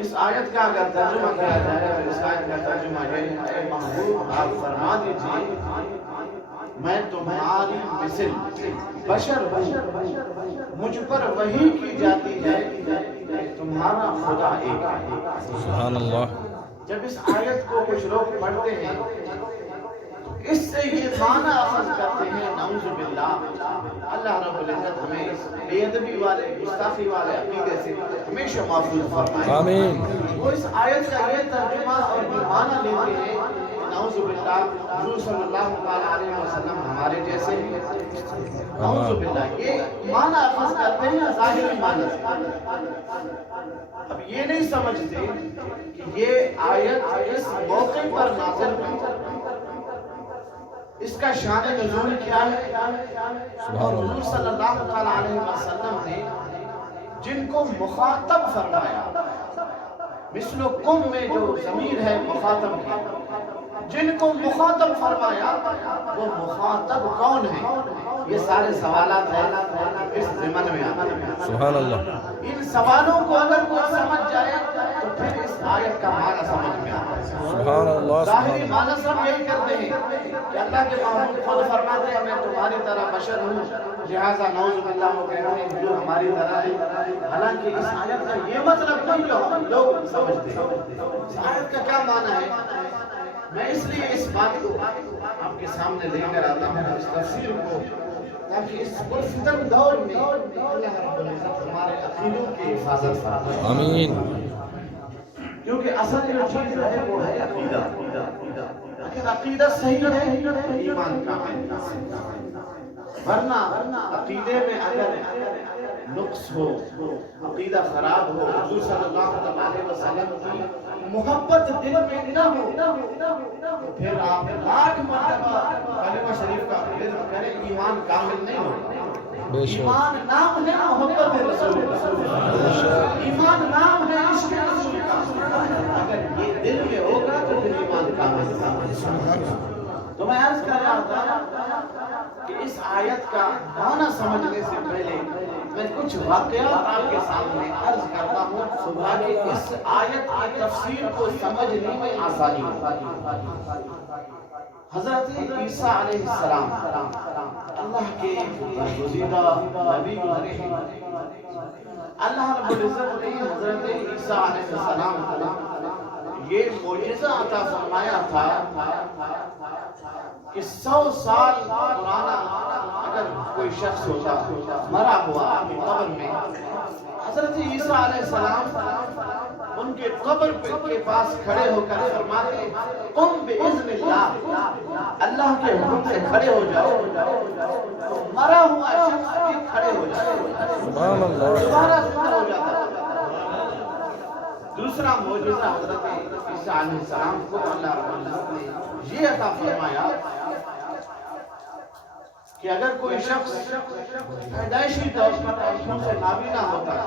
اس آیت کا اگر ترجمہ کیا جائے، اس آیت کا ترجمہ یہ ہے، اے محبوب آپ فرما دیجیے میں تمہاری مثل بشر ہوں، مجھ پر وحی کی جاتی ہے کہ تمہارا خدا ایک ہے۔ سبحان اللہ۔ جب اس آیت کو کچھ لوگ پڑھتے ہیں اس سے یہ معنی اخذ کرتے ہیں، نعوذ باللہ، اللہ رب العزت ہمیں اس بے ادبی والے، گستاخی والے عقیدے سے ہمیشہ محفوظ فرمائے۔ آمین۔ وہ اس آیت کا یہ ترجمہ اور یہ معنی لیتے ہیں، نعوذ باللہ حضور صلی اللہ علیہ وسلم ہمارے جیسے ہیں، نعوذ باللہ، یہ معنی اخذ کرتے ہیں ظاہری معنی سے۔ اب یہ نہیں سمجھتے کہ یہ آیت اس موقع پر نازل ہوئی، اس کا شان نزول کیا ہے، اور حضور صلی اللہ علیہ وسلم نے جن کو مخاطب فرمایا، مثلکم میں جو ضمیر ہے مخاطب کی، جن کو مخاطب فرمایا وہ مخاطب کون ہے؟ یہ سارے سوالات ہیں اس ضمن میں آتے ہیں۔ سبحان اللہ۔ ان سوالوں کو اگر کوئی سمجھ جائے تو پھر اس آیت کا معنی سمجھ میں آتا ہے۔ سبحان اللہ۔ ظاہری معنی سب یہی کرتے ہیں کہ اللہ کے محبوب خود فرماتے ہیں میں تمہاری طرح بشر ہوں، لہٰذا نعوذ باللہ وہ کہتے ہیں جو ہماری طرح ہے، حالانکہ اس آیت کا یہ مطلب نہیں جو ہم لوگ سمجھتے ہیں۔ اس آیت کا کیا معنی ہے؟ میں اس لیے اس بات کو آپ کے سامنے لے کر آتا ہوں، اس تفسیر کو، تاکہ اس پرفتن دور میں اللہ رب العزت ہمارے عقیدوں کی حفاظت فرمائے۔ آمین۔ کیونکہ اصل جو چیز ہے وہ ہے عقیدہ، اگر عقیدہ صحیح ہے تو ایمان کامل ہے، ورنہ عقیدے میں اگر نقص ہو، عقیدہ خراب ہو، حضور صلی اللہ علیہ وسلم کی محبت دل میں نہ ہو، تو پھر آپ لاکھ مرتبہ کلمہ شریف کا ذکر کریں، ایمان کامل نہیں ہوگا۔ ایمان نام ہے محبت رسول اللہ، ایمان نام ہے عشق رسول کا، اگر یہ دل میں ہوگا تو پھر ایمان کامل ہوگا۔ تو میں عرض کر رہا تھا کہ اس آیت کا معنی سمجھنے سے پہلے میں کچھ واقعات آپ کے سامنے عرض کرتا ہوں تاکہ اس آیت کی تفسیر کو سمجھنے میں آسانی ہو۔ حضرت عیسیٰ علیہ السلام اللہ کے برگزیدہ نبی گزرے ہیں۔ اللہ رب العزت نے حضرت عیسیٰ علیہ السلام کو یہ معجزہ عطا فرمایا تھا کہ 100 سال پرانا اگر کوئی شخص ہوتا مرا ہوا اپنی قبر میں، حضرت عیسیٰ علیہ السلام ان کے قبر کے پاس کھڑے ہو کر فرماتے قم باذن اللہ، اللہ کے حکم سے کھڑے ہو جاؤ، مرا ہوا شخص بھی کھڑے ہو جاتا، سبحان اللہ، دوبارہ زندہ ہو جاتا۔ دوسرا معجزہ حضرت عیسیٰ علیہ السلام کو اللہ رب العزت نے یہ عطا فرمایا کہ اگر کوئی شخص پیدائشی طور پر آنکھوں سے نابینا ہوتا ہے،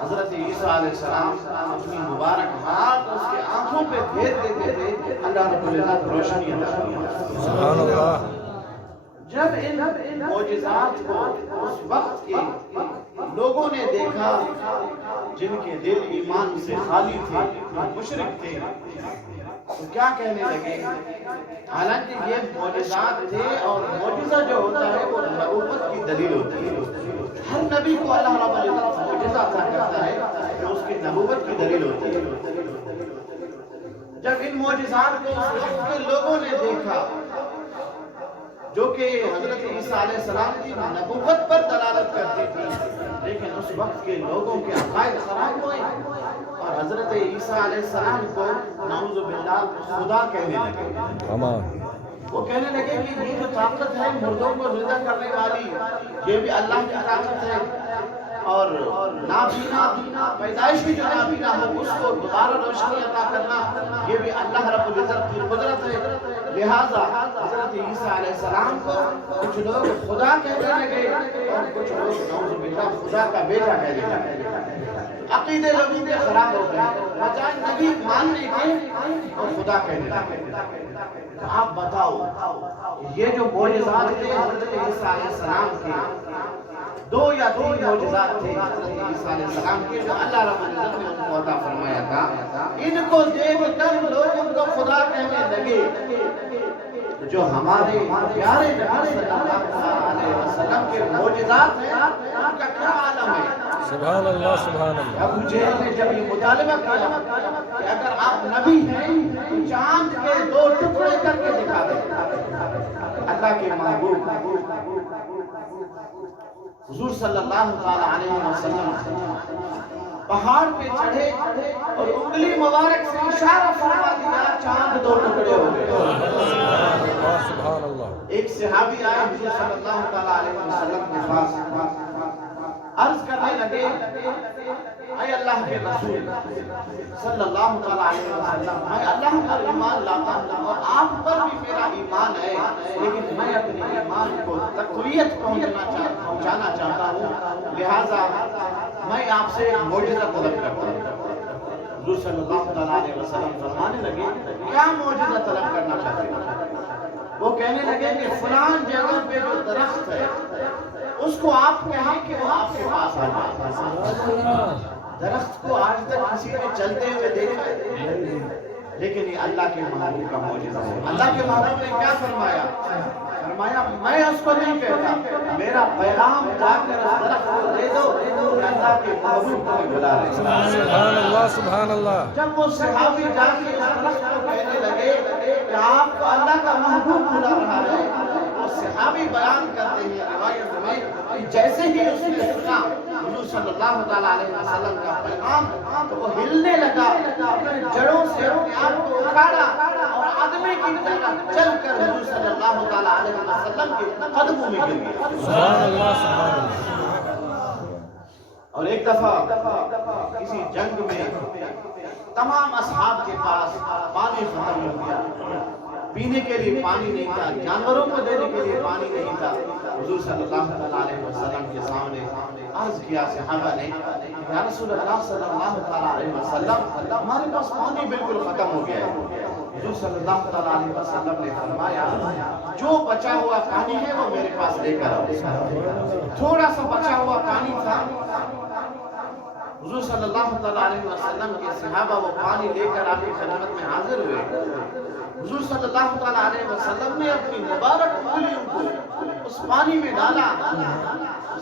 حضرت عیسیٰ علیہ السلام اپنی مبارک ہاتھ اس کے آنکھوں پہ پھیر دیتے تھے، اللہ رب العزت روشنی عطا فرماتا۔ سبحان اللہ۔ جب ان معجزات کو اس وقت کے لوگوں نے دیکھا جن کے دل ایمان سے خالی تھے، مشرک تھے، تو کیا کہنے لگے؟ حالانکہ یہ معجزات تھے اور معجزہ جو ہوتا ہے وہ نبوت کی دلیل ہوتی ہے۔ ہر نبی کو اللہ رب العزت معجزہ عطا کرتا ہے تو اس کی نبوت کی دلیل ہوتی ہے۔ جب ان معجزات کو اس وقت کے لوگوں نے دیکھا جو کہ حضرت عیسیٰ علیہ السلام کی نبوت پر دلالت کرتی تھی، لیکن اس وقت کے لوگوں کے عقائد خراب ہوئے اور حضرت عیسیٰ علیہ السلام کو نعوذ باللہ خدا کہنے لگے۔ وہ کہنے لگے کہ یہ جو طاقت ہے مردوں کو زندہ کرنے والی، یہ بھی اللہ کی طاقت ہے، اور نابینا پیدائشی جو نابینا ہو اس کو دوبارہ روشنی عطا کرنا یہ بھی اللہ رب العزت کی قدرت ہے۔ لہٰذا حضرت عیسیٰ علیہ السلام کو کچھ لوگ خدا کہنے لگے اور کچھ لوگ نعوذ باللہ خدا کا بیٹا کہنے لگے۔ عقیدے لوگوں کے خراب ہو گئے، بجائے نبی ماننے کے اور خدا کہنے لگے۔ تو آپ بتاؤ یہ جو معجزات تھے حضرت عیسیٰ علیہ السلام کے، 2 یا 3 معجزات تھے حضرت عیسیٰ علیہ السلام کے جو اللہ رب العزت نے ان کو عطا فرمایا تھا، ان کو دیکھ کر لوگ ان کو خدا کہنے لگے۔ جو ہمارے پیارے نبی صلی اللہ علیہ وسلم کے معجزات ہیں ان کا کیا عالم ہے؟ سبحان اللہ، سبحان اللہ۔ ابو جہل نے جب یہ مطالبہ کیا کہ اگر آپ نبی ہیں تو چاند کے 2 ٹکڑے کر کے دکھا دیں، اللہ کے محبوب حضور صلی اللہ علیہ وسلم پہاڑ پہ چڑھے اور انگلی مبارک سے اشارہ فرما دیا، چاند 2 ٹکڑے ہو گئے۔ سبحان اللہ۔ ایک صحابی آئے حضور صلی اللہ علیہ وسلم کے پاس، عرض کرنے لگے اے اللہ کے رسول صلی اللہ علیہ وسلم، میں اللہ پر ایمان لاتا ہوں اور آپ پر بھی میرا ایمان ہے، لیکن میں اپنے ایمان کو تقویت پہنچانا چاہتا ہوں، لہٰذا میں آپ سے ایک معجزہ طلب کرتا ہوں۔ حضور صلی اللہ علیہ وسلم فرمانے لگے کیا معجزہ طلب کرنا چاہتے ہیں؟ وہ کہنے لگے کہ فلان جگہ پہ جو درخت ہے اس کو آپ کہیں کہ وہ آپ کے پاس آ جائے۔ درخت کو آج تک کسی نے چلتے ہوئے دیکھا ہے، لیکن یہ اللہ کے محبوب کا معجزہ ہے۔ اللہ کے محبوب نے کیا فرمایا؟ فرمایا میں اس کو نہیں کہتا، میرا پیغام جا کر اس درخت کو دے دو کہ اللہ کے محبوب کو بلا رہے ہیں۔ سبحان اللہ، سبحان اللہ۔ جب وہ صحابی جا کے اس درخت کو کہنے لگے کہ آپ کو اللہ کا محبوب بلا رہا ہے، وہ صحابی بیان کرتے ہیں روایت میں کہ جیسے ہی اس نے سنا حضور صلی اللہ علیہ وسلم کا پیغام تو وہ ہلنے لگا، اپنے جڑوں سے اپنے آپ کو اکھاڑا اور آدمی کی طرح چل کر حضور صلی اللہ علیہ وسلم کے قدموں میں گر گیا۔ سبحان اللہ، سبحان اللہ۔ اور ایک دفعہ کسی جنگ میں تمام اصحاب کے پاس پانی ختم ہو گیا، پینے کے لیے پانی نہیں تھا، جانوروں کو دینے کے لیے پانی نہیں تھا، حضور صلی اللہ علیہ وسلم کے سامنے عرض کیا صحابہ نے، یا رسول اللہ صلی اللہ علیہ وسلم ہمارے پاس پانی بالکل ختم ہو گیا ہے۔ حضور صلی اللہ علیہ وسلم نے فرمایا جو بچا ہوا پانی ہے وہ میرے پاس لے کر آؤ۔ تھوڑا سا بچا ہوا پانی تھا، حضور صلی اللہ علیہ وسلم کے صحابہ وہ پانی لے کر آپ کی خدمت میں حاضر ہوئے۔ حضور صلی اللہ علیہ وسلم نے اپنی مبارک انگلیوں کو اس پانی میں ڈالا۔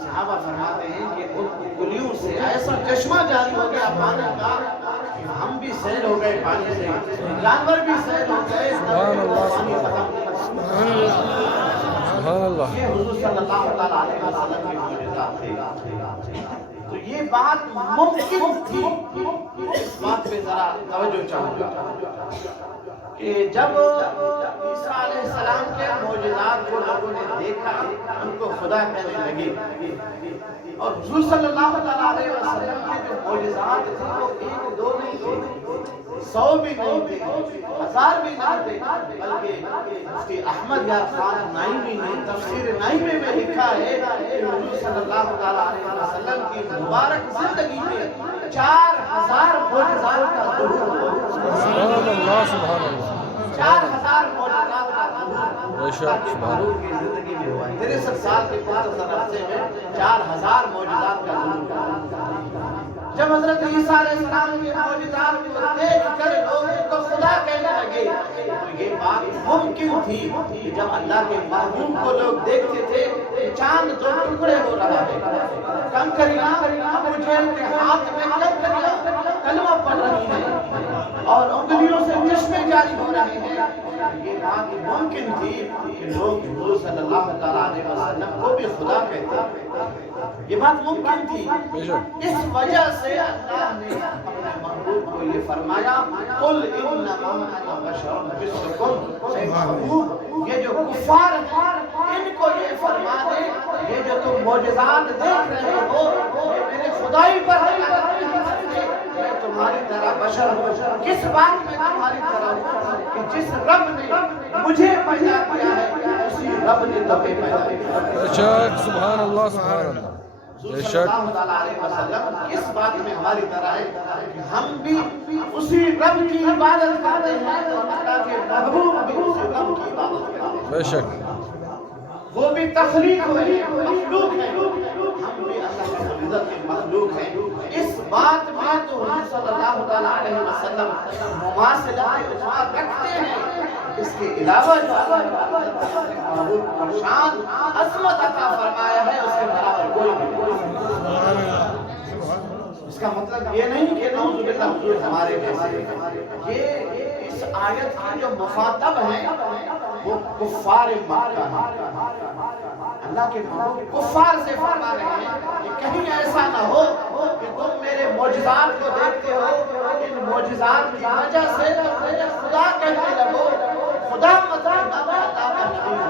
صحابہ فرماتے ہیں کہ ان انگلیوں سے ایسا چشمہ جاری ہو گیا پانی کا کہ ہم بھی سیر ہو گئے پانی سے، جانور بھی سیر ہو گئے، پانی ختم سبحان اللہ۔ یہ حضور صلی اللہ علیہ وسلم کے معجزات تھے۔ تو یہ بات ممکن تھی، اس بات پہ ذرا توجہ چاہوں گا کہ جب عیسیٰ علیہ السلام کے معجزات کو لوگوں نے دیکھا ان کو خدا کہنے لگے، اور حضور صلی اللہ علیہ وسلم کے جو معجزات تھے وہ 1 2 نہیں تھے، 100 بھی نہیں تھے، 1000 بھی نہیں تھے، بلکہ مفتی احمد یار خان نائمی نے تفسیر نائمی میں لکھا ہے کہ حضور صلی اللہ علیہ وسلم کی مبارک زندگی میں 4000 معجزات کا ظہور ہوا۔ سبحان اللہ سبحان اللہ 4000 معجزات کا بے شک سبحان اللہ کی زندگی میں ہوا ہے۔ 63 سال کے مختصر عرصے میں 4000 معجزات کا ظہور ہوا۔ جب حضرت عیسیٰ علیہ السلام کے معجزات کو دیکھ کر لوگ ان کو خدا کہنے لگے تو یہ بات ممکن تھی کہ جب اللہ کے محبوب کو لوگ دیکھتے تھے کہ چاند 2 ٹکڑے ہو رہا ہے، کنکریاں ابو جہل کے ہاتھ میں کنکریاں کلمہ پڑھ رہی ہیں اور انگلیوں سے چشمے جاری ہو رہے ہیں، یہ بات ممکن تھی کہ لوگ حضور صلی اللہ علیہ وسلم کو بھی خدا کہتے، یہ بات ممکن تھی۔ اس وجہ سے اللہ نے اپنے محبوب کو یہ فرمایا قل انما انا بشر مثلکم، اے محبوب یہ جو کفار ہیں ان کو یہ فرما دے یہ جو تم معجزات دیکھ رہے ہو یہ میرے خدائی پر نہیں سکتے، میں تمہاری طرح بشر ہوں۔ کس بات میں تمہاری طرح ہوں کہ جس رب نے مجھے پیدا کیا ہے اسی رب نے تمہیں پیدا کیا۔ بے شک سبحان اللہ سبحان اللہ بے شک صلی اللہ علیہ وسلم کس بات میں ہماری طرح ہے کہ ہم بھی اسی رب کی عبادت کرتے ہیں تو اللہ کے محبوب بھی اسی رب کی عبادت کرتے ہیں۔ بے شک وہ بھی تخلیق ہوئی مخلوق ہے، ہم بھی اللہ کے عزت کے مخلوق ہیں۔ اس بات میں تو حضور صلی اللہ علیہ وسلم مماثلت اجماع رکھتے ہیں۔ اس کے علاوہ جو اللہ کے محبوب کو شان عظمت عطا فرمایا ہے اس کے برابر کوئی نہیں۔ اس کا مطلب یہ نہیں کہ نعوذ باللہ حضور ہمارے جیسے، یہ اس آیت کی جو مخاطب ہیں وہ کفار مکہ ہیں۔ اللہ کے محبوب کفار سے فرما رہے ہیں کہ کہیں ایسا نہ ہو کہ تم میرے معجزات کو دیکھتے ہو ان معجزات کی وجہ سے مجھے خدا کہنے لگو، خدا مطلب اللہ کا نبی ہوں،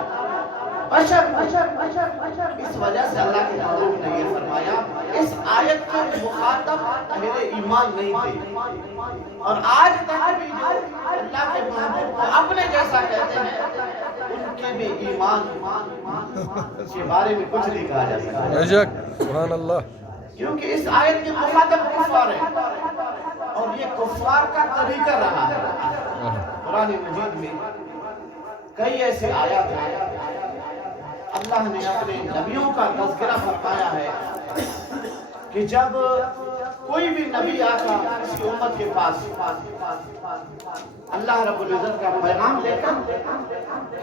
بشر۔ اس وجہ سے اللہ کے محبوب نے یہ فرمایا اس آیت کے مخاطب اہل ایمان نہیں تھے، اور آج تک بھی جو اللہ کے محبوب کو اپنے جیسا کہتے ہیں ان کے بھی ایمان کے بارے میں کچھ نہیں کہا جا سکتا، بے شک سبحان اللہ کیونکہ اس آیت کے مخاطب کفار ہیں اور یہ کفار کا طریقہ رہا ہے۔ قرآن مجید میں کئی ایسے آیات ہیں اللہ نے اپنے نبیوں کا تذکرہ فرمایا ہے کہ جب کوئی بھی نبی آتا کسی امت کے پاس اللہ رب العزت کا پیغام لے کر،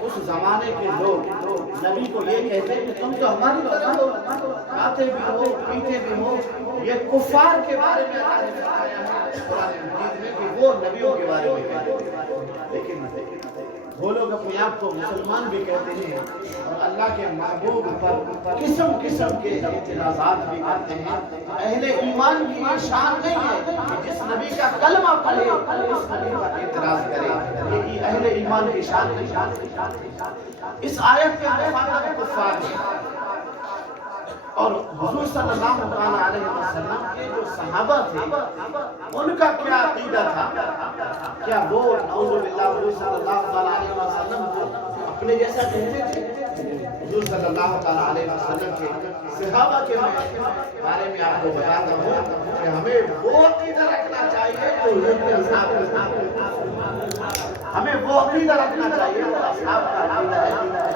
اس زمانے کے لوگ نبی کو یہ کہتے ہیں کہ تم تو ہماری طرح ہو، کھاتے بھی ہو پیتے بھی ہو۔ یہ کفار کے بارے میں اللہ نے فرمایا ہے قرآن مجید میں کہ وہ نبیوں کے بارے میں کہتے ہیں، لیکن وہ لوگ اپنے آپ کو مسلمان بھی کہتے ہیں اور اللہ کے محبوب پر قسم قسم کے اعتراضات بھی کرتے ہیں۔ اہل ایمان کی یہ شان نہیں ہے کہ جس نبی کا کلمہ پڑھے اس نبی پر اعتراض کرے، یہ اہل ایمان کی شان نہیں۔ اس آیت کے مخاطب کفار ہیں۔ اور حضور صلی اللہ علیہ وسلم کے جو صحابہ تھے ان کا کیا عقیدہ تھا؟ کیا وہ نعوذ باللہ حضور صلی اللہ علیہ وسلم کو اپنے جیسا کہتے تھے؟ حضور صلی اللہ علیہ وسلم کے صحابہ کے بارے میں آپ کو بتاتا ہوں کہ ہمیں وہ عقیدہ رکھنا چاہیے جو حضور کے اصحاب کے ساتھ، ہمیں وہ عقیدہ رکھنا چاہیے جو اصحاب کا عقیدہ ہے،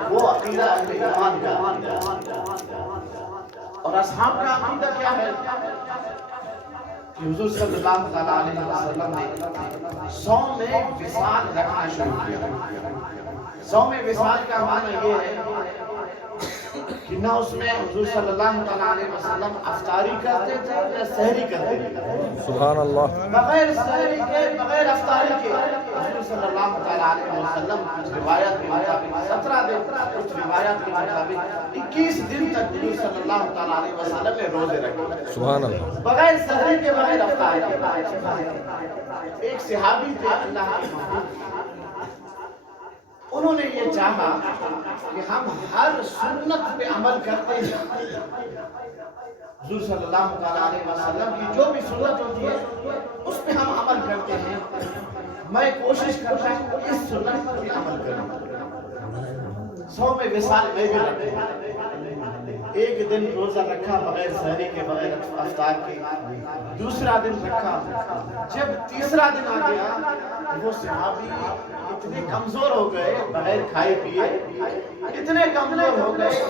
وہ عقیدہ اہل ایمان کا عقیدہ۔ اور اصحاب کا عقیدہ کیا ہے کہ حضور صلی اللہ علیہ وسلم نے صوم وصال رکھنا شروع کیا۔ صوم وصال کا معنی یہ ہے کہ نہ اس میں حضور صلی اللہ علیہ وسلم افطاری کرتے تھے یا سحری کرتے تھے۔ سبحان اللہ۔ بغیر سحری کے، بغیر افطاری کے حضور صلی اللہ علیہ وسلم کچھ روایت کے مطابق 17 دن، کچھ روایت کے مطابق 21 دن تک حضور صلی اللہ علیہ وسلم نے روزے رکھے، سبحان اللہ، بغیر سحری کے، بغیر افطاری کے۔ ایک صحابی تھے اللہ کے محبوب، انہوں نے یہ چاہا کہ ہم ہر سنت پہ عمل کرتے ہیں، حضور صلی اللہ علیہ وسلم کی جو بھی سنت ہوتی ہے اس پہ ہم عمل کرتے ہیں، میں کوشش کرتا ہوں کہ اس سنت پہ عمل کروں۔ صوم وصال میں بھی رکھے، ایک دن روزہ رکھا بغیر سحری کے، بغیر افطار کے، دوسرا دن رکھا، جب تیسرا دن آ گیا وہ صحابی اتنے کمزور ہو گئے، بغیر کھائے پیے اتنے کمزور ہو گئے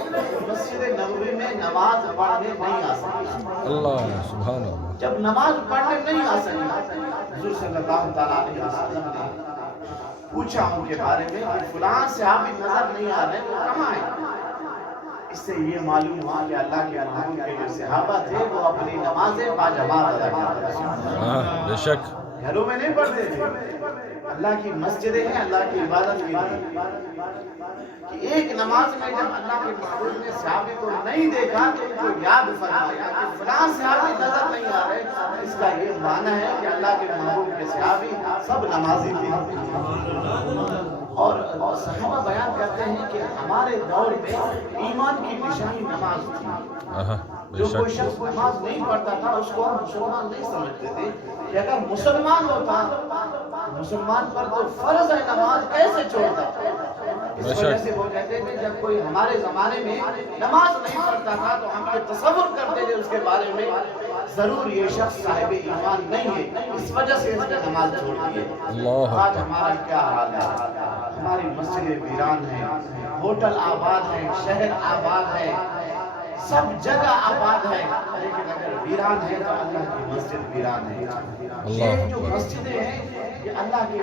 مسجد نبوی میں نماز پڑھنے نہیں آ سکے۔ اللہ سبحان اللہ۔ جب نماز پڑھنے نہیں آ سکے حضور صلی اللہ علیہ وسلم نے پوچھا ان کے بارے میں کہ فلاں صحابی نظر نہیں آ رہے، وہ کہاں ہیں؟ اس سے یہ معلوم ہوا کہ اللہ کے محبوب کے جو صحابہ تھے وہ اپنی نمازیں باجماعت ادا کرتے تھے، بے شک گھروں میں نہیں پڑھتے تھے، اللہ کی مسجدیں ہیں اللہ کی عبادت کے لیے۔ کہ ایک نماز میں جب اللہ کے محبوب نے صحابی کو نہیں دیکھا تو ان کو یاد فرمایا کہ فلاں صحابی نظر نہیں آ رہے، اس کا یہ معنی ہے کہ اللہ کے محبوب کے صحابی سب نمازی تھے۔ اور صحابہ بیان کرتے ہیں کہ ہمارے دور میں ایمان کی نشانی نماز تھی۔ جو کوئی شخص نماز نہیں پڑھتا تھا اس کو ہم مسلمان نہیں سمجھتے تھے کہ اگر مسلمان ہوتا مسلمان پر تو فرض ہے نماز کیسے چھوڑتا۔ اس وجہ سے وہ کہتے تھے جب کوئی ہمارے زمانے میں نماز نہیں پڑھتا تھا تو ہم یہ تصور کرتے تھے اس کے بارے میں ضرور یہ شخص صاحب ایمان نہیں ہے، اس وجہ سے اس نے نماز چھوڑ دی ہے۔ آج ہمارا کیا حال ہے؟ ہماری مسجدیں ویران ہیں، ہوٹل آباد ہیں، شہر آباد ہے، سب جگہ آباد ہے، لیکن اگر ویران ہے تو اللہ کی مسجد ویران ہے۔ یہ جو مسجدیں ہیں یہ اللہ کے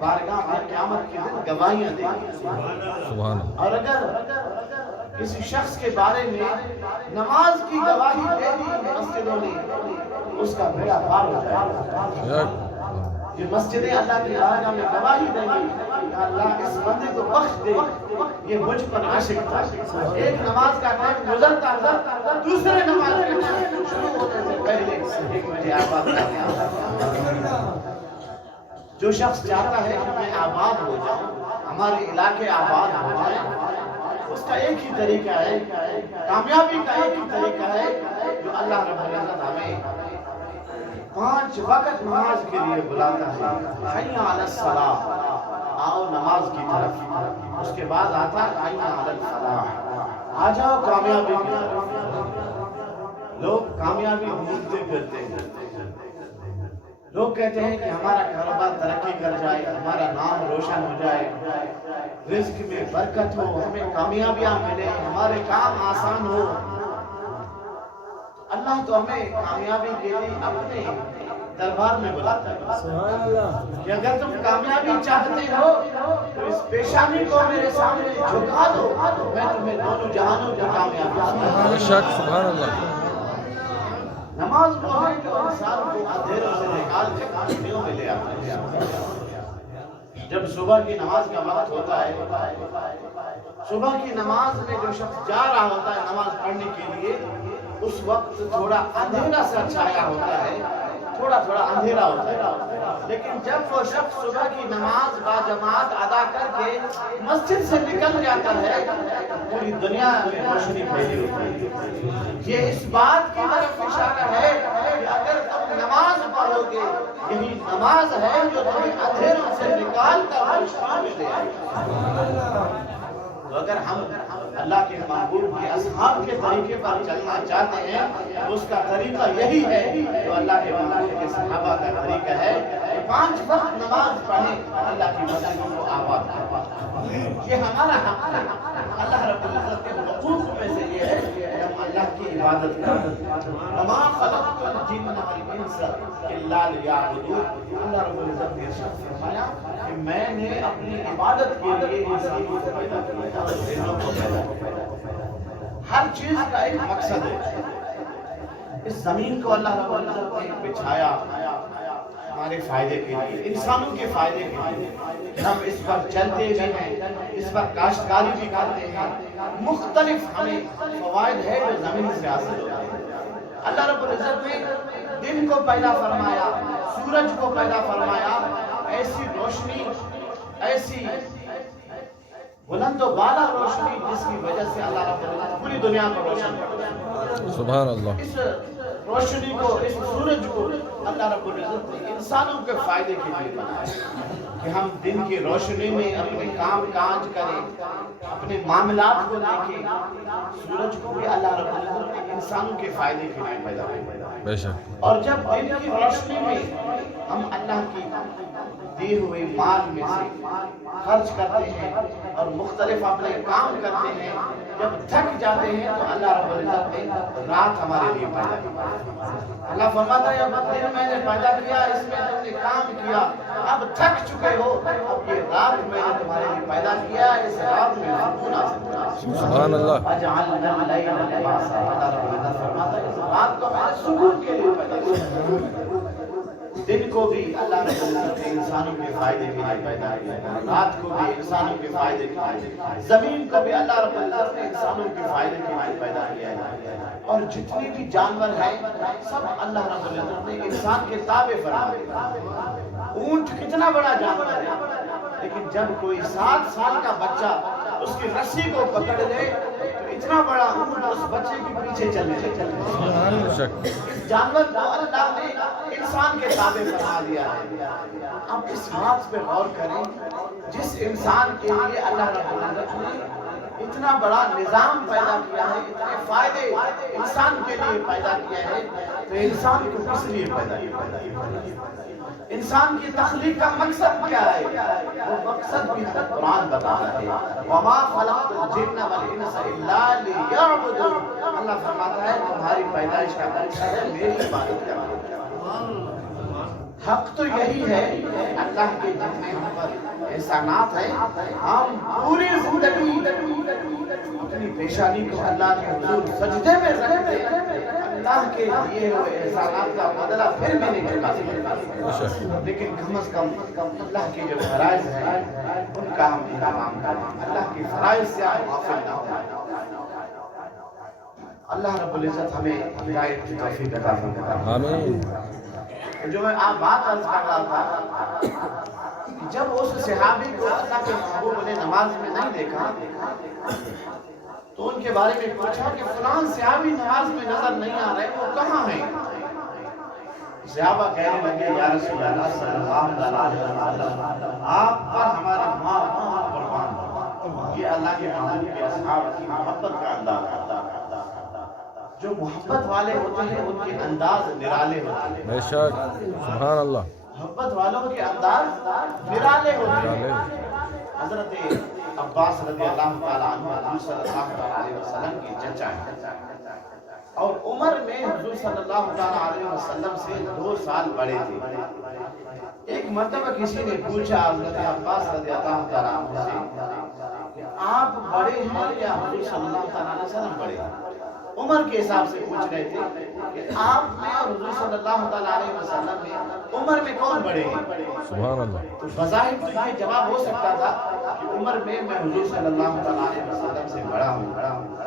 بارگاہ میں قیامت کے دن گواہیاں دیں گی۔ اور اگر کسی شخص کے بارے میں نماز کی گواہی دے دی مسجدوں نے اس کا بیڑا پار ہو جائے گا۔ یہ مسجدیں اللہ کی بارگاہ میں گواہی دیں گی کہ اللہ اس بندے کو بخش دے، یہ مجھ پر عاشق تھا۔ ایک نماز کا ٹائم گزرتا تھا، دوسرے نماز کے ٹائم شروع ہونے سے پہلے ایک مجھے آباد کرنا۔ جو شخص چاہتا ہے کہ میں آباد ہو جاؤں، ہمارے علاقے آباد ہو جائیں، اس کا ایک ہی طریقہ ہے، کامیابی کا ایک ہی طریقہ ہے جو اللہ رب العزت ہمیں 5 وقت نماز کے لیے بلاتا ہے، حی علی الصلاۃ، آؤ نماز کی طرف، اس کے بعد آتا ہے حی علی الفلاح، آ جاؤ کامیابی کی طرف۔ لوگ کامیابی ڈھونڈتے پھرتے ہیں، لوگ کہتے ہیں کہ ہمارا کاروبار ترقی کر جائے، ہمارا نام روشن ہو جائے، رزق میں برکت ہو، ہمیں کامیابیاں ملے، ہمارے کام آسان ہو۔ اللہ تو ہمیں کامیابی کے لیے اپنے دربار میں بلاتا ہے کہ اگر تم کامیابی چاہتے ہو تو اس پیشانی کو میرے سامنے جھکا دو، میں تمہیں دونوں جہانوں کی کامیابی عطا کروں۔ نماز وہ ہے جو انسان کو اندھیروں سے نکال کے روشنیوں میں لے آتا ہے۔ جب صبح کی نماز کا وقت ہوتا ہے، صبح کی نماز میں جو شخص جا رہا ہوتا ہے نماز پڑھنے کے لیے، اس وقت تھوڑا اندھیرا سا چھایا ہوتا ہے، تھوڑا تھوڑا اندھیرا ہوتا ہے، لیکن جب وہ شخص صبح کی نماز با جماعت ادا کر کے مسجد سے نکل جاتا ہے پوری دنیا میں روشنی پھیلی ہوتی ہے۔ یہ اس بات کی طرف اشارہ ہے کہ اگر تم نماز پڑھو گے، یہی نماز ہے جو تمہیں اندھیروں سے نکال کر روشنی میں لے آئے گی۔ تو اگر ہم اللہ کے محبوب کے اصحاب کے طریقے پر چلنا چاہتے ہیں تو اس کا طریقہ یہی ہے جو اللہ کے محبوب کے صحابہ کا طریقہ ہے کہ 5 وقت نماز پڑھیں، اللہ کی مسجدوں کو آباد کریں۔ یہ ہمارا حق ہے۔ اللہ رب العزت کے حقوق میں سے یہ ہے کہ ہم اللہ کی عبادت کریں۔ وما خلقت الجن والانس الا لیعبدون۔ اللہ رب العزت نے ارشاد فرمایا کہ میں نے اپنی عبادت کے لیے انسانوں کو پیدا کیا اور جنوں کو پیدا کیا۔ ہر چیز کا ایک مقصد ہے۔ اس زمین کو اللہ رب العزت نے بچھایا ہمارے فائدے کے لیے، انسانوں کے فائدے کے لیے۔ ہم اس پر چلتے بھی ہیں، اس پر کاشتکاری بھی کرتے ہیں، مختلف ہمیں فوائد ہے جو زمین سے حاصل ہوتے ہیں۔ اللہ رب العزت نے دن کو پیدا فرمایا، سورج کو پیدا فرمایا، ایسی روشنی، ایسی بلند و بالا روشنی جس کی وجہ سے اللہ رب العزت پوری دنیا کو روشن کرتا ہے۔ سبحان اللہ۔ اس روشنی کو، اس سورج کو اللہ رب العزت نے انسانوں کے فائدے کے لیے بنایا کہ ہم دن کی روشنی میں اپنے کام کاج کریں، اپنے معاملات کو دیکھیں۔ سورج کو بھی اللہ رب العزت نے انسانوں کے فائدے کے لیے پیدا کیا۔ بے شک۔ اور جب دن کی روشنی میں ہم اللہ کی دیے ہوئے مال میں سے خرچ کرتے ہیں اور مختلف اپنے کام کرتے ہیں، جب تھک جاتے ہیں تو اللہ رب العزت نے رات ہمارے لیے پیدا کی۔ اللہ فرماتا ہے اب دن میں نے پیدا کیا، اس میں تم نے کام کیا، اب تھک چکے ہو، اب یہ رات میں نے تمہارے لیے پیدا کیا، اس رات میں سکون حاصل کرو۔ سبحان اللہ۔ وَجَعَلْنَا اللَّيْلَ لِبَاسًا۔ اللہ رب العزت فرماتا ہے اس رات کو میں نے سکون کے لیے پیدا کیا۔ دن کو بھی اللہ رب العزت نے انسانوں کے فائدے کے لیے پیدا کیا، رات کو بھی انسانوں کے فائدے کے لیے، زمین کو بھی اللہ رب العزت نے انسانوں کے فائدے کے لیے پیدا کیا ہے۔ اور جتنی بھی جانور ہیں سب اللہ رب العزت نے انسان کے تابع فرمائے۔ اونٹ کتنا بڑا جانور ہے، لیکن جب کوئی 7 سال کا بچہ اس کی رسی کو پکڑ لے تو اتنا بڑا اونٹ اس بچے کے پیچھے چلنے لگے۔ اس جانور کو اللہ نے انسان کے تابع فرما دیا ہے۔ اب اس بات پہ غور کریں، جس انسان کے لیے اللہ رب العزت نے اتنا بڑا نظام پیدا کیا ہے، اتنے فائدے انسان کے لیے پیدا کیا ہے، تو انسان کو کس لیے پیدا کیا؟ انسان کی تخلیق کا مقصد کیا ہے؟ وہ مقصد بھی قرآن بتاتا ہے، وَمَا خَلَقْتُ الْجِنَّ وَالْإِنسَ إِلَّا لِيَعْبُدُونِ۔ اللہ فرماتا ہے تمہاری پیدائش کا مقصد ہے میری عبادت کرنا۔ حق تو یہی ہے، اللہ کے جتنے ہم پر احسانات ہیں، ہم پوری زندگی اپنی پیشانی کو اللہ کے حضور سجدے میں رکھ دیں، اللہ کے دیے ہوئے احسانات کا بدلہ پھر بھی نہیں چکا سکتے، لیکن کم از کم اللہ کے جو فرائض ہیں ان کا ہم اہتمام کریں، اللہ کے فرائض سے ہم غافل نہ ہوں۔ اللہ رب العزت ہمیں ہدایت کی توفیق عطا فرمائے۔ آمین۔ جو میں آپ بات عرض کر رہا تھا کہ جب اس صحابی کو اللہ کے محبوب نے نماز میں نہیں دیکھا تو ان کے بارے میں پوچھا کہ فلان صحابی نماز میں نظر نہیں آ رہے، وہ کہاں ہیں؟ صحابہ کہنے لگے یا رسول اللہ صلی اللہ علیہ وسلم، آپ پر ہماری ماں قربان ہو۔ یہ اللہ کے محبوب کے اصحاب کی محبت کا انداز ہے۔ جو محبت والے ہوتے ہیں ان کے انداز نرالے ہوتے ہیں۔ بے شک۔ سبحان اللہ۔ محبت والوں کے انداز نرالے ہوتے ہیں۔ حضرت عباس رضی اللہ تعالیٰ عنہ حضور صلی اللہ علیہ وسلم کی چچا ہے اور عمر میں حضور صلی اللہ علیہ وسلم سے 2 سال بڑے تھے۔ ایک مرتبہ کسی نے پوچھا حضرت عباس رضی اللہ تعالیٰ عنہ سے کہ آپ بڑے ہیں یا حضور صلی اللہ علیہ وسلم بڑے ہیں؟ عمر کے حساب سے پوچھ رہے تھے کہ آپ میں اور حضور صلی اللہ علیہ وسلم میں عمر میں کون بڑے ہیں؟ سبحان اللہ۔ تو بظاہر تو یہ جواب ہو سکتا تھا کہ عمر میں حضور صلی اللہ علیہ وسلم سے بڑا ہوں،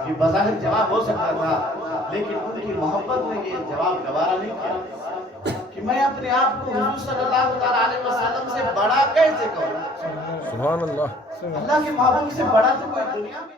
یہ بظاہر جواب ہو سکتا تھا، لیکن ان کی محبت نے یہ جواب گوارا نہیں کیا کہ میں اپنے آپ کو حضور صلی اللہ تعالیٰ علیہ وسلم سے بڑا کیسے کہوں؟ سبحان اللہ. اللہ کے محبوب سے بڑا تو کوئی دنیا میں